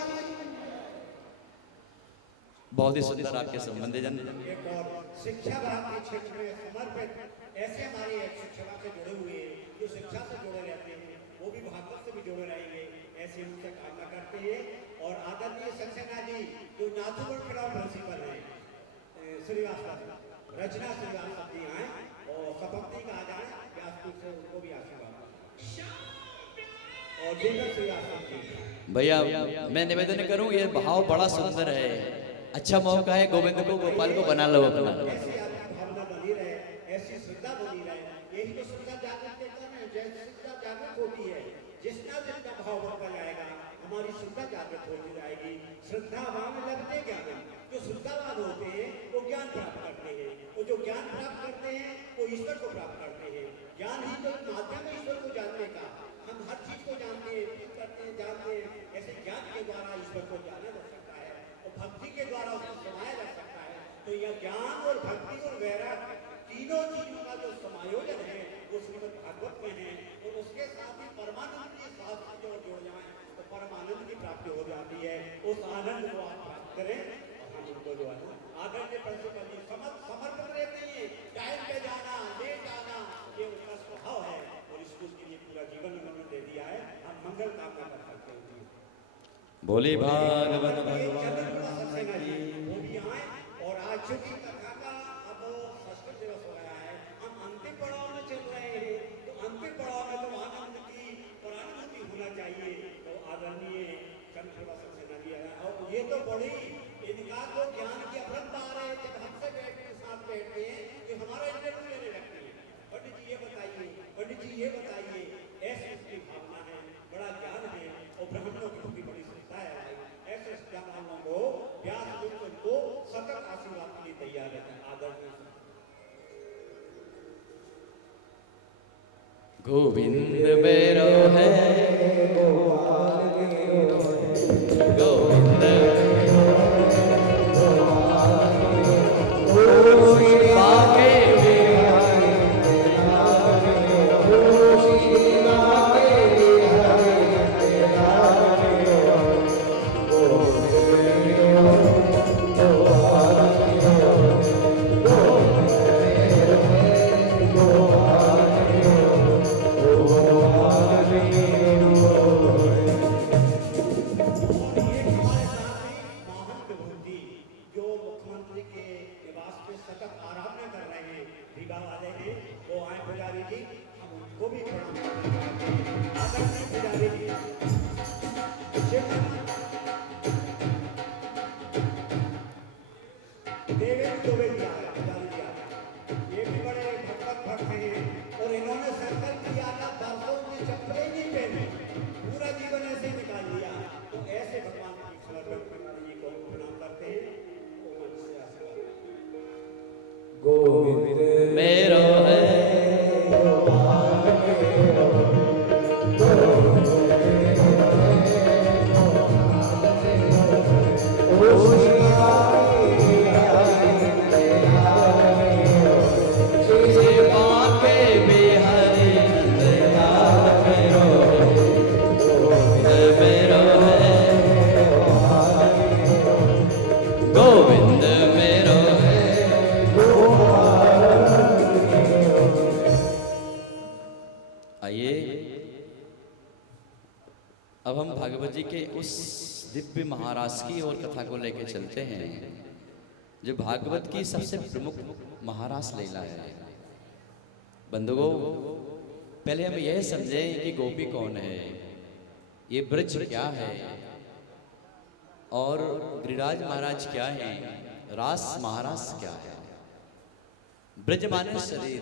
बहुत ही सुंदर आपके संबंध जन। एक और शिक्षा विभाग के क्षेत्र में समर्पित ऐसे हमारे शिक्षा से जुड़े हुए जो शिक्षा से जुड़े रहते हैं, वो भी भागवत से भी जुड़े रहेंगे, ऐसी उनसे कामना करते हैं। और आदरणीय सक्सेना जी जो नाथुगढ़ खिलाफ प्रिंसिपल हैं, श्रीवास्तव रचना श्रीवास्तव जी आए और सपत्ति का आ जाए व्यासपीठ से, उनको भी आशीर्वाद और दीपक श्रीवास्तव जी। भैया मैं निवेदन करूं, ये भाव बड़ा सुंदर है, अच्छा मौका है, गोविंद को गोपाल को बना लो अपना। ऐसी आपकी भावना बनी रहे, ऐसी श्रद्धा बनी रहे, यही तो श्रद्धा जागृत कहते हैं। जैसे श्रद्धा जागृत होती है, जितना जितना भाव बढ़ता जाएगा हमारी श्रद्धा जागृत होती जाएगी। श्रद्धावान लगते ज्ञान, जो श्रद्धावान होते हैं वो ज्ञान प्राप्त करते हैं, और जो ज्ञान प्राप्त करते हैं वो ईश्वर को प्राप्त करते हैं। ज्ञान ही तो माध्यम है ईश्वर को जानने का। हम हर चीज को जानते हैं, करते हैं, जानते हैं, ऐसे ज्ञान के द्वारा ईश्वर को जाना जा सकता है और भक्ति के द्वारा उसको समाया जा सकता है। तो यह ज्ञान और भक्ति और वैराग्य तीनों चीजों का जो समायोजन है वो श्रीमद् भागवत में है। और उसके साथ ही परमानंद के साथ जो जोड़ जाए तो परमानंद की प्राप्ति हो जाती है। उस आनंद को आप प्राप्त करें और हम उनको जो है आदरणीय प्रिंसिपल जी समर्पित रहते हैं। टाइम पे जाना, लेट आना, ये उनका स्वभाव है और स्कूल के लिए पूरा जीवन उन्होंने दे दिया है। हम मंगल कामना कर सकते हैं। बोले भागवत वो भगवान की। भी आए और आज चूंकि कथा का अब षष्ठ दिवस हो गया है, हम अंतिम पड़ाव में चल रहे हैं, तो अंतिम पड़ाव में तो आनंद की परानुभूति होना चाहिए। तो आदरणीय चंद्रप्रभा सक्सेना जी आया और ये तो बड़ी इनका तो ज्ञान की अपरंपार है। जब हमसे साथ बैठते हैं कि हमारा इंटरव्यू लेने लगते हैं, पंडित जी ये बताइए, पंडित जी ये बताइए, ऐसी उसकी भावना है, बड़ा ज्ञान है और ब्राह्मणों की भी बड़ी श्रद्धा है। ऐसे ब्राह्मणों को व्यास जी उनको सतत आशीर्वाद के लिए तैयार रहते हैं। आदरणीय गोविंद मेरो है, गोविंद बांके Hare देवेंद्र दुबे जी आ रहे हैं, ये भी बड़े भक्त हैं और इन्होंने संकल्प किया था बरसों में चप्पलें नहीं पहने, पूरा जीवन ऐसे ही निकाल दिया। तो ऐसे भगवान की समर्पण करने जी को प्रणाम करते हैं। तो मन से आशीर्वाद गोविंद मेरो है गोविंद मेरो है। आइए अब हम भागवत जी के उस दिव्य महाराज की और कथा को लेकर चलते हैं जो भागवत की सबसे प्रमुख महारास लीला है। बंधुओं, पहले हम यह समझें कि गोपी कौन है, ये ब्रज क्या है और गिरिराज महाराज क्या है, रास महारास क्या है। ब्रज माने शरीर,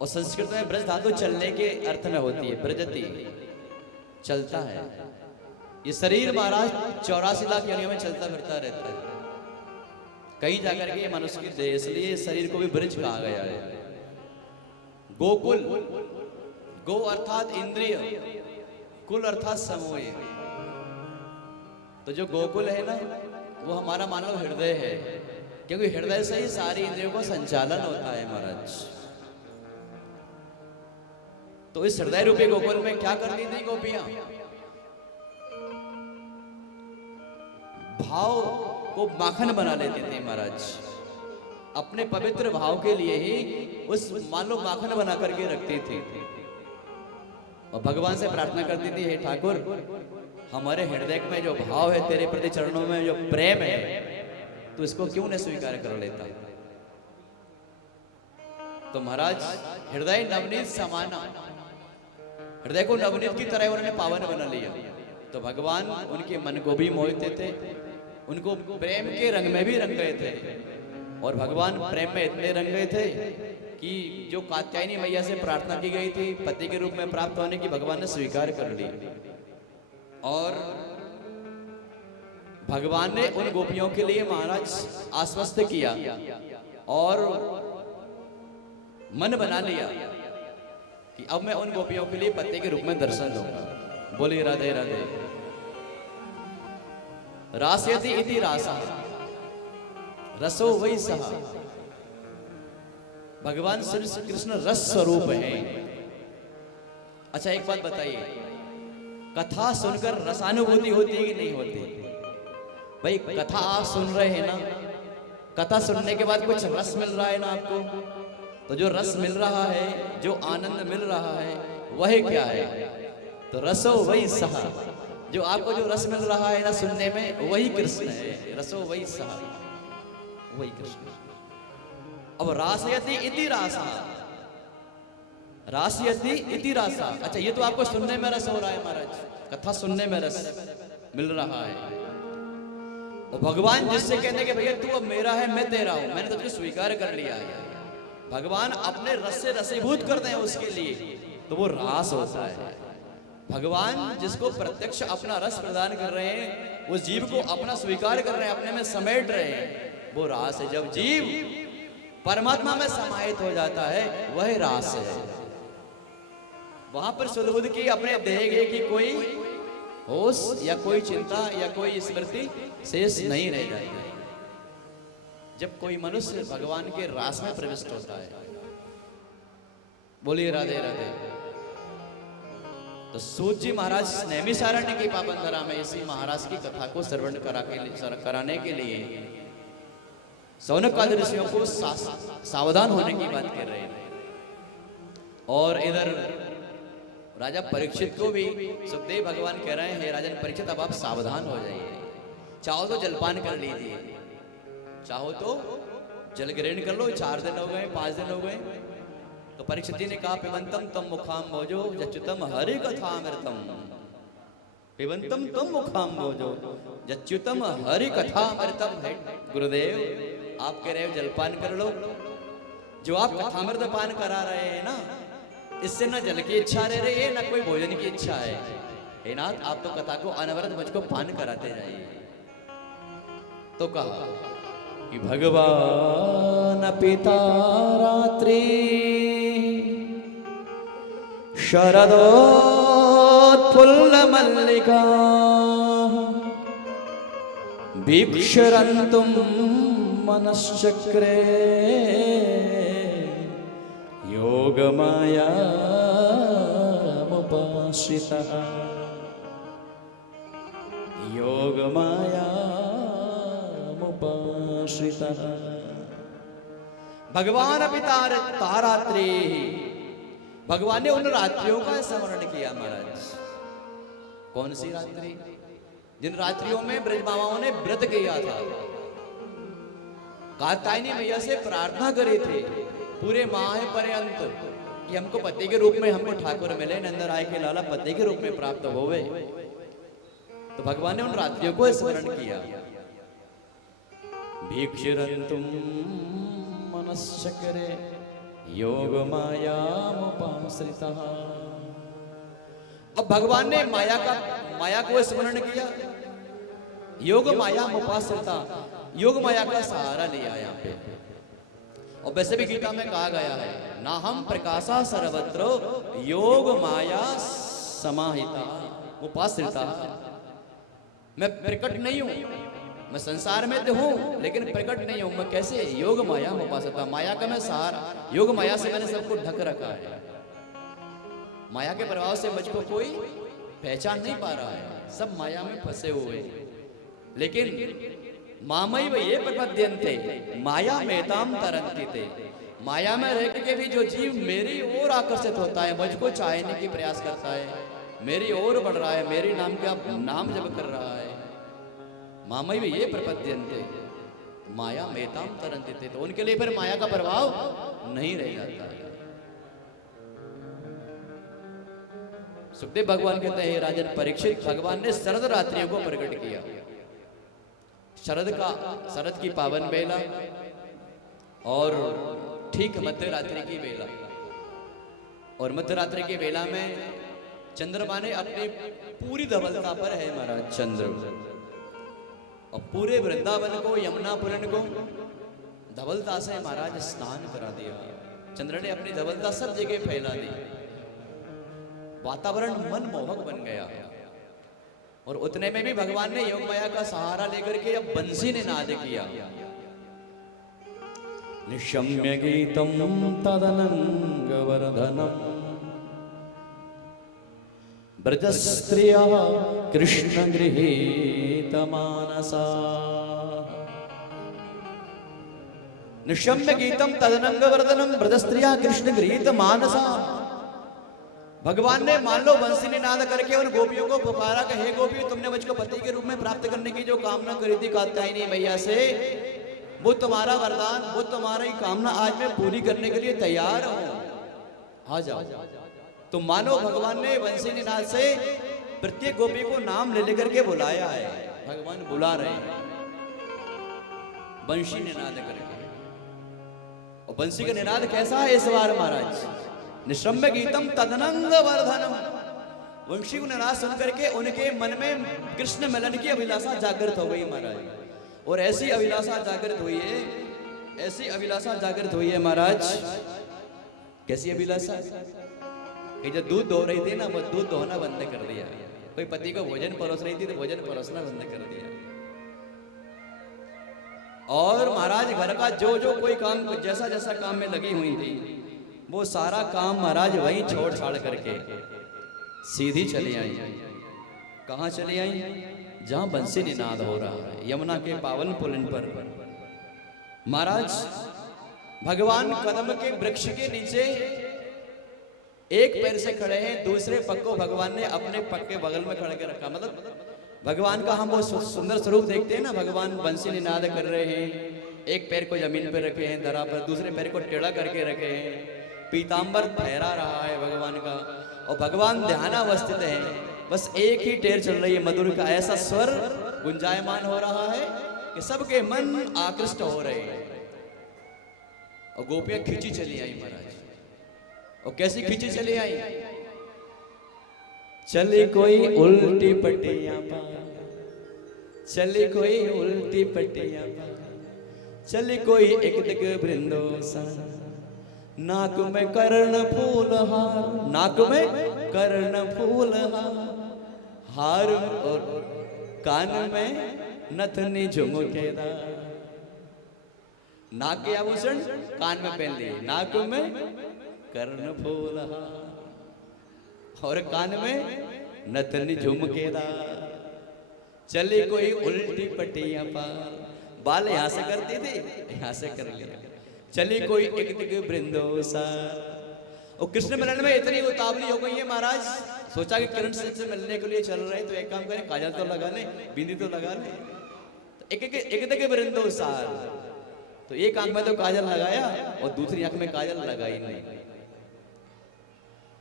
और संस्कृत में ब्रज धातु चलने के अर्थ में होती है, ब्रजति चलता है। ये शरीर महाराज 84 लाख योनियों में चलता फिरता रहता है, कहीं जाकर के ये मनुष्य की देह, इसलिए शरीर को भी ब्रज कहा गया है। गोकुल, गो अर्थात इंद्रिय, कुल अर्थात समूह। तो जो गोकुल है ना, वो हमारा मानव हृदय है, क्योंकि हृदय से ही सारी इंद्रियों का संचालन होता है महाराज। तो इस हृदय रूपी गोकुल में क्या कर ली थी गोपियां? भाव को माखन बना लेते थे महाराज, अपने पवित्र भाव के लिए ही उस मान लो माखन बना करके रखती थी और भगवान से प्रार्थना करती थी, हे ठाकुर हमारे हृदय में जो भाव है, तेरे प्रति चरणों में जो प्रेम है, तो इसको क्यों नहीं स्वीकार कर लेता। तो महाराज हृदय नवनीत समाना, हृदय को नवनीत की तरह उन्होंने पावन बना लिया। तो भगवान उनके मन को भी मोहित थे, उनको प्रेम के रंग में भी रंग गए थे, और भगवान प्रेम में इतने रंग गए थे कि जो कात्यायनी मैया से प्रार्थना की गई थी पति के रूप में प्राप्त होने की, भगवान ने स्वीकार कर ली। और भगवान ने उन गोपियों के लिए महाराज आश्वस्त किया और मन बना लिया कि अब मैं उन गोपियों के लिए पति के रूप में दर्शन दूंगा। बोलिए राधे राधे। रासयति इति रासा रसो वै सहा। भगवान श्री कृष्ण रस स्वरूप है। अच्छा एक बात बताइए, कथा सुनकर रसानुभूति होती है कि नहीं होती? भाई कथा आप सुन रहे हैं ना, कथा सुनने के बाद कुछ रस मिल रहा है ना आपको, तो जो रस मिल रहा है, जो आनंद मिल रहा है, वह क्या है? तो रसो वही सहा, जो आपको जो रस मिल रहा है ना सुनने में, वही कृष्ण है। रसो वही सहा, वही कृष्ण। अब रासयति इति रासा, रासयति इति रासा। अच्छा ये तो आपको सुनने में रस हो रहा है महाराज, कथा सुनने में रस मिल रहा है। और भगवान जिससे कहने के भैया तू अब मेरा है, मैं तेरा हूं, मैंने तुझे स्वीकार कर लिया है, भगवान अपने रस से रसीभूत करते हैं उसके लिए, तो वो रास होता है। भगवान जिसको प्रत्यक्ष अपना रस प्रदान कर रहे हैं, उस जीव को अपना स्वीकार कर रहे हैं, अपने में समेट रहे हैं, वो रास है। जब जीव परमात्मा में समाहित हो जाता है, वह रास है। वहां पर सुलबुद्ध की अपने देह की कोई होश या कोई चिंता या कोई स्मृति शेष नहीं रह जाती जब कोई मनुष्य भगवान के रास में प्रविष्ट होता है। बोलिए राधे राधे। तो सूत जी महाराज नैमिषारण्य की पावन धरा में इसी महाराज की कथा को श्रवण कराने के लिए शौनक आदि ऋषियों को सावधान होने की बात कर रहे हैं। और इधर राजा परीक्षित को भी सुखदेव भगवान कह रहे हैं, हे राजन परीक्षित अब आप सावधान हो जाइए, चाहो तो जलपान कर लीजिए, चाहो तो जल ग्रहण कर लो, 4 दिन हो गए, 5 दिन हो गए, तो परीक्षित जी ने कहा पिबंतम तम मुखाम भोजो जच्युतम हरि कथामृतम। पिबंतम तम मुखाम भोजो जच्युतम हरि कथामृतम। है गुरुदेव आप कह रहे हो जलपान कर लो, जो आप कथामृत पान करा रहे हैं ना, इससे ना जल की इच्छा रह रही है ना कोई भोजन की इच्छा है। हे नाथ आप तो कथा को अनवरत मुझको पान कराते जाइए। तो कहा कि भगवान पिता रात्रि शरदोत्फुल्ल मल्लिका वीक्षरन्तुं मनश्चक्रे योगमायामुपाश्रितः योगमायामुपाश्रितः। भगवान पिता तारात्रि, भगवान ने उन रात्रियों का स्मरण किया महाराज। कौन सी रात्रि? जिन रात्रियों में ब्रज बाबाओं ने व्रत किया था, कात्यायनी मैया से प्रार्थना करी थी पूरे माह पर्यंत कि हमको पति के रूप में हमको ठाकुर मिले, नंद राय के लाला पति के रूप में प्राप्त होवे। तो भगवान ने उन रात्रियों को स्मरण किया। भीक्षरन्तुम मनश्चक्रे योगमायामुपाश्रितः। अब भगवान ने माया को स्मरण किया, योग माया उपाश्रिता, योग माया का सहारा लिया यहाँ पे। और वैसे भी गीता में कहा गया है ना हम प्रकाशा सर्वत्र योग माया समाहिता उपाश्रिता। मैं प्रकट नहीं हूं, मैं संसार में तो हूं लेकिन प्रकट नहीं हूं। मैं कैसे? योग माया उपाश्रिता, माया का मैं सहारा, योग माया से मैंने सबको ढक रखा है। माया के प्रभाव से मुझको कोई पहचान नहीं पा रहा है, सब माया में फंसे हुए। लेकिन मामैव ये प्रपद्यन्ते माया मेताम तरन्ति। माया में रह के भी जो जीव मेरी ओर आकर्षित होता है, मुझको चाहने की प्रयास करता है, मेरी ओर बढ़ रहा है, मेरी नाम का नाम जप कर रहा है, मामैव ये प्रपद्यन्ते माया मेताम तरन्ति, तो उनके लिए फिर माया का प्रभाव नहीं रह जाता है। सुखदेव भगवान कहते हैं राजन परीक्षित, भगवान ने शरद रात्रियों को प्रकट किया। शरद की पावन बेला और ठीक मध्य रात्रि की बेला, और मध्य रात्रि की बेला में चंद्रमा ने अपनी पूरी धवलता पर है महाराज चंद्र, और पूरे वृंदावन को, यमुनापुरन को धवलता से महाराज स्नान करा दिया। चंद्र ने अपनी धवलता सब जगह फैला दी, वातावरण मनमोहक बन गया। और उतने में भी भगवान ने योग माया का सहारा लेकर के अब बंसी ने नाद किया। निशम्य गीतम तदनंग वर्धनम ब्रजस्त्रिया कृष्ण गृहीत मानसा। निशम्य गीतम तदनंग वर्धनम ब्रजस्त्रिया कृष्ण गृहीत मानसा। भगवान ने मान लो बंसी निनाद करके उन गोपियों को पुकारा कि हे गोपियों, तुमने मुझको पति के रूप में प्राप्त करने की जो कामना करी थी कात्यायनी मैया से, वो तुम्हारा वरदान, वो तुम्हारी कामना आज मैं पूरी करने के लिए तैयार हूं, आ जाओ। तो मानो भगवान ने बंसी निनाद से प्रत्येक गोपी को नाम ले लेकर के बुलाया है। भगवान बुला रहे हैं बंसी निनाद करके। और बंसी का निनाद कैसा है इस बार महाराज? निशम्य गीतम तदनंग वर्धनम। वंशी को निनाद सुन करके उनके मन में कृष्ण मिलन की अभिलाषा जागृत हो गई महाराज। और ऐसी अभिलाषा जागृत हुई है, ऐसी अभिलाषा जागृत हुई है महाराज। कैसी अभिलाषा? कि जो दूध दो रही थी ना, वो दूध दोहना बंद कर दिया। कोई पति को भोजन परोस रही थी तो भोजन परोसना बंद कर दिया। और महाराज घर का जो जो कोई काम, जैसा जैसा काम में लगी हुई थी, वो सारा काम महाराज वहीं छोड़ छाड़ करके सीधी चली आई। कहाँ चली आई? जहां बंसी निनाद हो रहा है, यमुना के पावन पुलिन पर। महाराज भगवान कदम के वृक्ष के नीचे एक पैर से खड़े हैं, दूसरे पग को भगवान ने अपने पग के बगल में खड़े कर रखा। मतलब भगवान का हम वो सुंदर स्वरूप देखते हैं ना, भगवान बंसी निनाद कर रहे हैं, एक पैर को जमीन पर रखे हैं धरा पर, दूसरे पैर को टेढ़ा करके रखे हैं, पीतांबर फहरा रहा है भगवान का, और भगवान ध्यानावस्थित है। बस एक ही टेर चल रही है मधुर का, ऐसा स्वर गुंजायमान हो रहा है कि सबके मन आकृष्ट हो रहे हैं। और गोपियां खींची चली आई महाराज। और कैसी खींची चली आई? चली कोई उल्टी पट्टियां पार, चली कोई उल्टी पट्टियां पार, चली कोई एक दिग वृंदो सा, नाक में कर्ण फूल हार, नाक में कर्ण फूल हार, और कान में नथनी झुमकेदार। नाक के आभूषण कान में पहन लिए, नाक में कर्ण फूल और कान में नथनी झुमकेदार। चली कोई उल्टी पट्टियां पार, बाल यहां से करती थी, यहां से कर लिया। चली कोई एक दिग वृंदोसार। और कृष्ण मिलन में इतनी उतावली हो गई है महाराज, सोचा कि किरण से मिलने के लिए चल रहे हैं तो एक काम करें, काजल तो लगा ले, बिंदी तो लगा ले। तो एक दिग वृंदोसार, तो एक आंख में तो काजल लगाया और दूसरी आंख में काजल लगाई नहीं।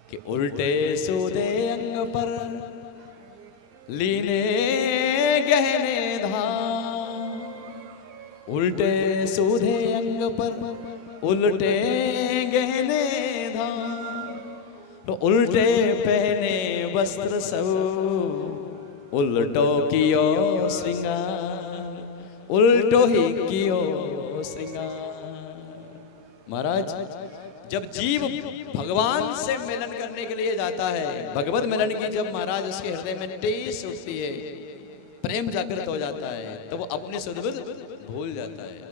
कि उल्टे सूदे अंग पर लीने गहने धाम, उल्टे सूदे अंग पर उल्टे गहने धाम, तो उल्टे पहने वस्त्र सब, उल्टो कियो श्रृंगार, उल्टो ही कियो श्रृंगार। महाराज जब जीव भगवान से मिलन करने के लिए जाता है, भगवत मिलन की जब महाराज उसके हृदय में टेस उठती है, प्रेम जागृत हो जाता है, तो वो अपने सुधबुध भूल जाता है।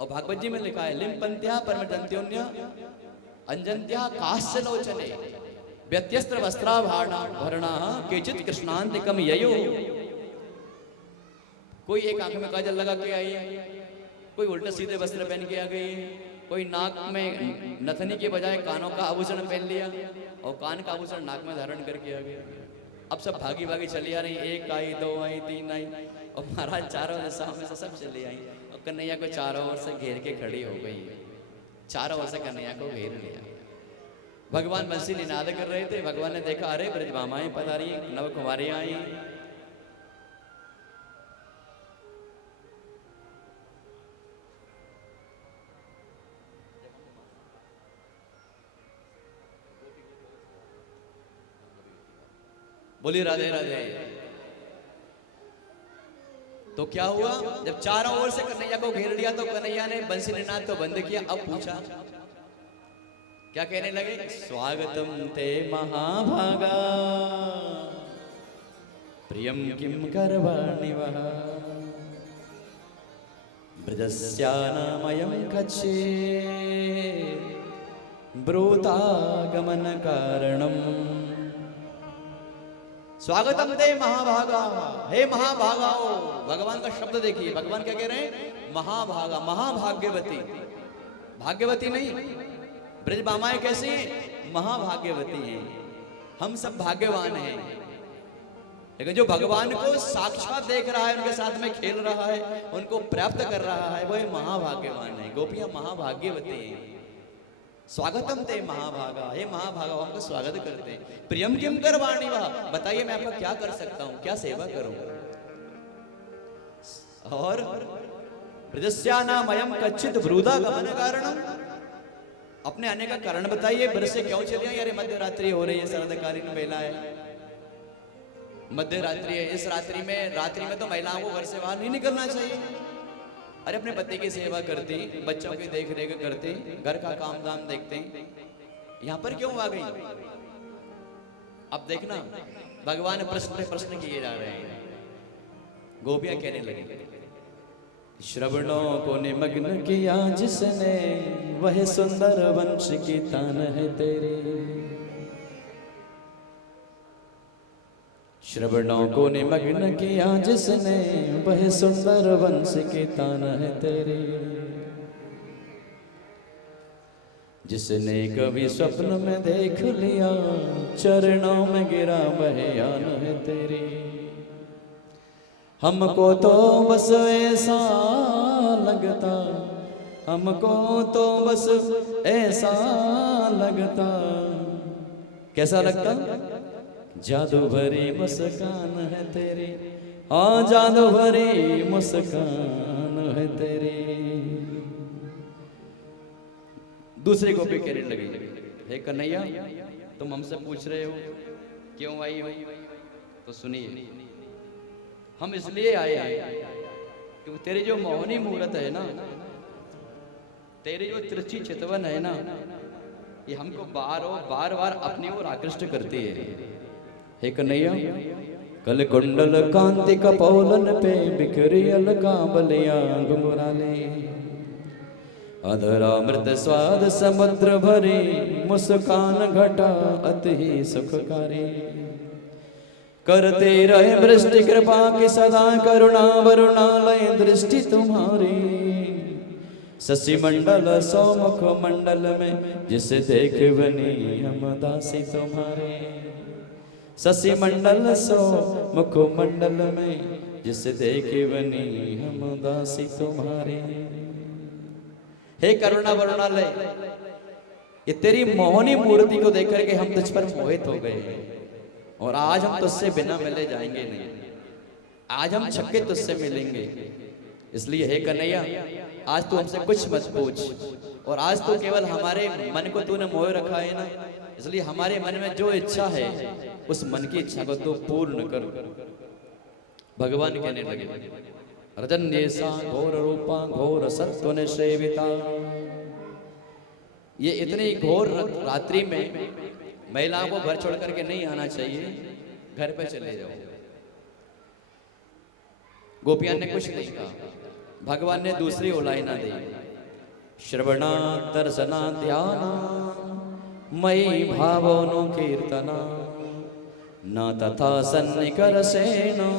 और भागवत जी में लिखा है, लिम्पंत्या परमजंत्योन्य अंजंत्या काश्य लोचने व्यत्यस्त्र वस्त्राभरणा भरणा केचित कृष्णांतिकम ययो। कोई एक आंख में काजल लगा के आई, कोई उल्टे सीधे वस्त्र पहन के आ गई, कोई नाक में नथनी के बजाय कानों का आभूषण पहन लिया और कान का आभूषण नाक में धारण करके आ गया। अब सब भागी भागी चली आ रही, एक आई, दो आई, तीन आई, और महाराज चारों दिशाओं में से सब चली आई और कन्हैया को चारों ओर से घेर के खड़ी हो गई, चारों ओर से कन्हैया को घेर लिया। भगवान बंसी निनाद कर रहे थे, भगवान ने देखा, अरे ब्रजभामाएं पधारी, नव कुमारियां आई। बोली राधे राधे। तो क्या हुआ, जब चारों ओर से कन्हैया को घेर लिया तो कन्हैया ने बंसी निनाद तो बंद किया। अब पूछा, क्या कहने लगे, स्वागतम ते महाभागा प्रियम किम करवाणि वः, ब्रजस्यानामयं कच्छे ब्रूतागमन कारणम। स्वागतम दे महाभागा, हे महाभागाओ। भगवान का शब्द देखिए, भगवान क्या कह रहे हैं, महाभागा, महाभाग्यवती। भाग्यवती नहीं, ब्रजभामाएं कैसी हैं, महाभाग्यवती हैं। हम सब भाग्यवान हैं, लेकिन जो भगवान को साक्षात देख रहा है, उनके साथ में खेल रहा है, उनको प्राप्त कर रहा है, वह महाभाग्यवान है। गोपियां महाभाग्यवती हैं। स्वागतम ते महाभागा, हे महाभागा, हमको स्वागत करते हैं। प्रियम किम करवाणि वः, बताइए मैं आपका क्या कर सकता हूं, क्या सेवा करूं। और ब्रजस्यानामयं कच्चित् ब्रूदा गमन कारणम, अपने आने का कारण बताइए, ब्रज से क्यों चले आई। अरे मध्य रात्रि हो रही है, शरदकालीन बेला है, मध्य रात्रि है। इस रात्रि में तो महिलाओं को घर से बाहर नहीं निकलना चाहिए। अरे अपने पति की सेवा करती, बच्चों की देख रेख करती, घर का काम धाम देखते, यहां पर क्यों आ गई। अब देखना, भगवान प्रश्न किए जा रहे हैं। गोपियां कहने लगी, श्रवणों को निमग्न किया जिसने, वह सुंदर वंश की तान है तेरी। श्रवणों को निमग्न किया जिसने, वह सुंदर वंश की तान है तेरी। जिसने कभी स्वप्न में देख लिया, चरणों में गिरा वह यान है तेरी। हमको तो बस ऐसा लगता, हमको तो बस ऐसा लगता। कैसा लगता? जादू भरी मुस्कान है तेरी, हाँ जादू भरी मुस्कान है तेरी। दूसरी गोपी कहने लगी, हे कन्हैया तुम हमसे पूछ रहे हो क्यों आई हो, तो सुनिए हम इसलिए आए हैं क्योंकि तेरी जो मोहनी मूरत है ना, तेरी जो तिरछी चितवन है ना, ये हमको बार बार अपनी ओर आकृष्ट करती है। हे कन्हैया कल कुंडल कांति कपोलन पे बिखरी अलका बलिया घुंघराले, अधरामृत स्वाद समुद्र भरी मुस्कान घटा अति ही सुखकारी। करते रहे वृष्टि कृपा की सदा करुणा वरुणालय दृष्टि तुम्हारी। शशि मंडल सौमुख मंडल में जिसे देख बनी हम दासी तुम्हारे। शशि मंडल सौमुख मंडल में जिसे देख बनी हम दासी तुम्हारे। हे करुणा वरुणालय, ये तेरी मोहनी मूर्ति को देख करके हम तुझ पर मोहित हो गए हैं और आज हम तुझसे बिना मिले जाएंगे नहीं, आज हम छक्के तुझसे मिलेंगे। इसलिए हे कन्हैया आज तू हमसे कुछ मत पूछ, और आज तो केवल हमारे मन को तूने मोह रखा है ना, इसलिए हमारे मन में जो इच्छा है उस मन की इच्छा को तू पूर्ण कर। भगवान कहने लगे, रजन्येसा घोर रूपा घोर सत्वन सेविता। ये इतनी घोर रात्रि में महिलाओं को घर छोड़ करके नहीं आना चाहिए, घर पे चले जाओ। गोपियां ने कुछ नहीं कहा, भगवान ने दूसरी ओलाइना दी, श्रवणा दर्शना ध्याना मयि भावोनु कीर्तना न तथा सन्निकर सेना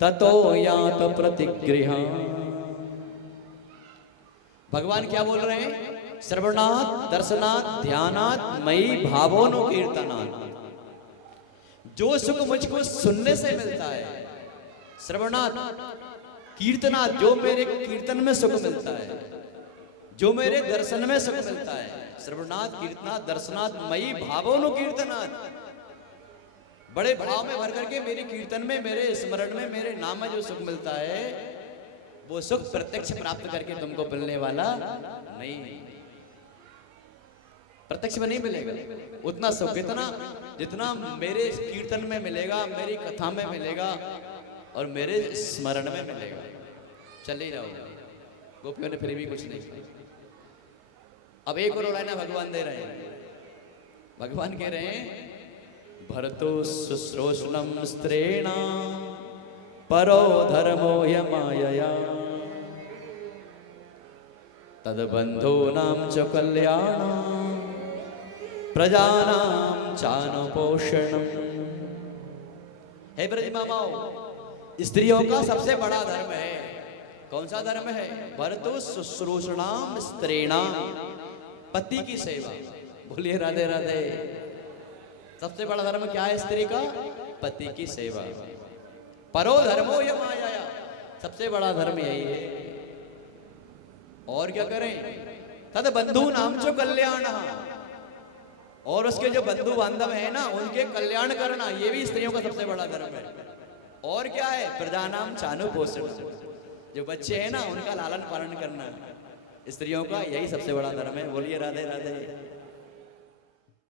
ततो यात प्रतिगृह। भगवान क्या बोल रहे हैं? श्रवणात् दर्शनात् ध्यानात् मयि भावोनु कीर्तनात्। जो सुख मुझको सुनने से मिलता है, श्रवणात् कीर्तनात् जो मेरे कीर्तन में सुख मिलता है, जो मेरे दर्शन में सुख मिलता है। श्रवणात् कीर्तनात् दर्शनात् मयि भावोनु कीर्तनात्। बड़े भाव में भर करके मेरे कीर्तन में, मेरे स्मरण में, मेरे नाम में जो सुख मिलता है वो सुख प्रत्यक्ष प्राप्त करके तुमको मिलने वाला नहीं, प्रत्यक्ष में नहीं मिलेगा उतना सुख, इतना जितना मेरे कीर्तन में मिलेगा, मेरी कथा में मिलेगा और मेरे स्मरण में मिलेगा। चले जाओ। गोपियों ने फिर भी कुछ नहीं किया। अब एक और उड़ाना भगवान दे रहे हैं। भगवान कह रहे हैं, भरतो शुश्रूषणं स्त्रीणा परो धर्मो यमायया तद्बन्धूनां च कल्याणं प्रजानां चानुपोषणम्। हे ब्रज मामाओ, स्त्रियों का सबसे बड़ा धर्म है। कौन सा धर्म है? भरतो शुश्रूषणां स्त्रीणां, पति की सेवा। बोलिए राधे राधे। सबसे बड़ा धर्म क्या है स्त्री का? पति की सेवा। परो धर्मो यमाया, सबसे बड़ा धर्म यही है। और क्या करें? तद बंधु नाम जो कल्याण, और उसके जो बंधु बांधव है ना उनके कल्याण करना, ये भी स्त्रियों का सबसे बड़ा धर्म है। और क्या है? प्रजानाम चानु पोषण, जो बच्चे हैं ना उनका लालन पालन करना, स्त्रियों का यही सबसे बड़ा धर्म है। बोलिए राधे राधे।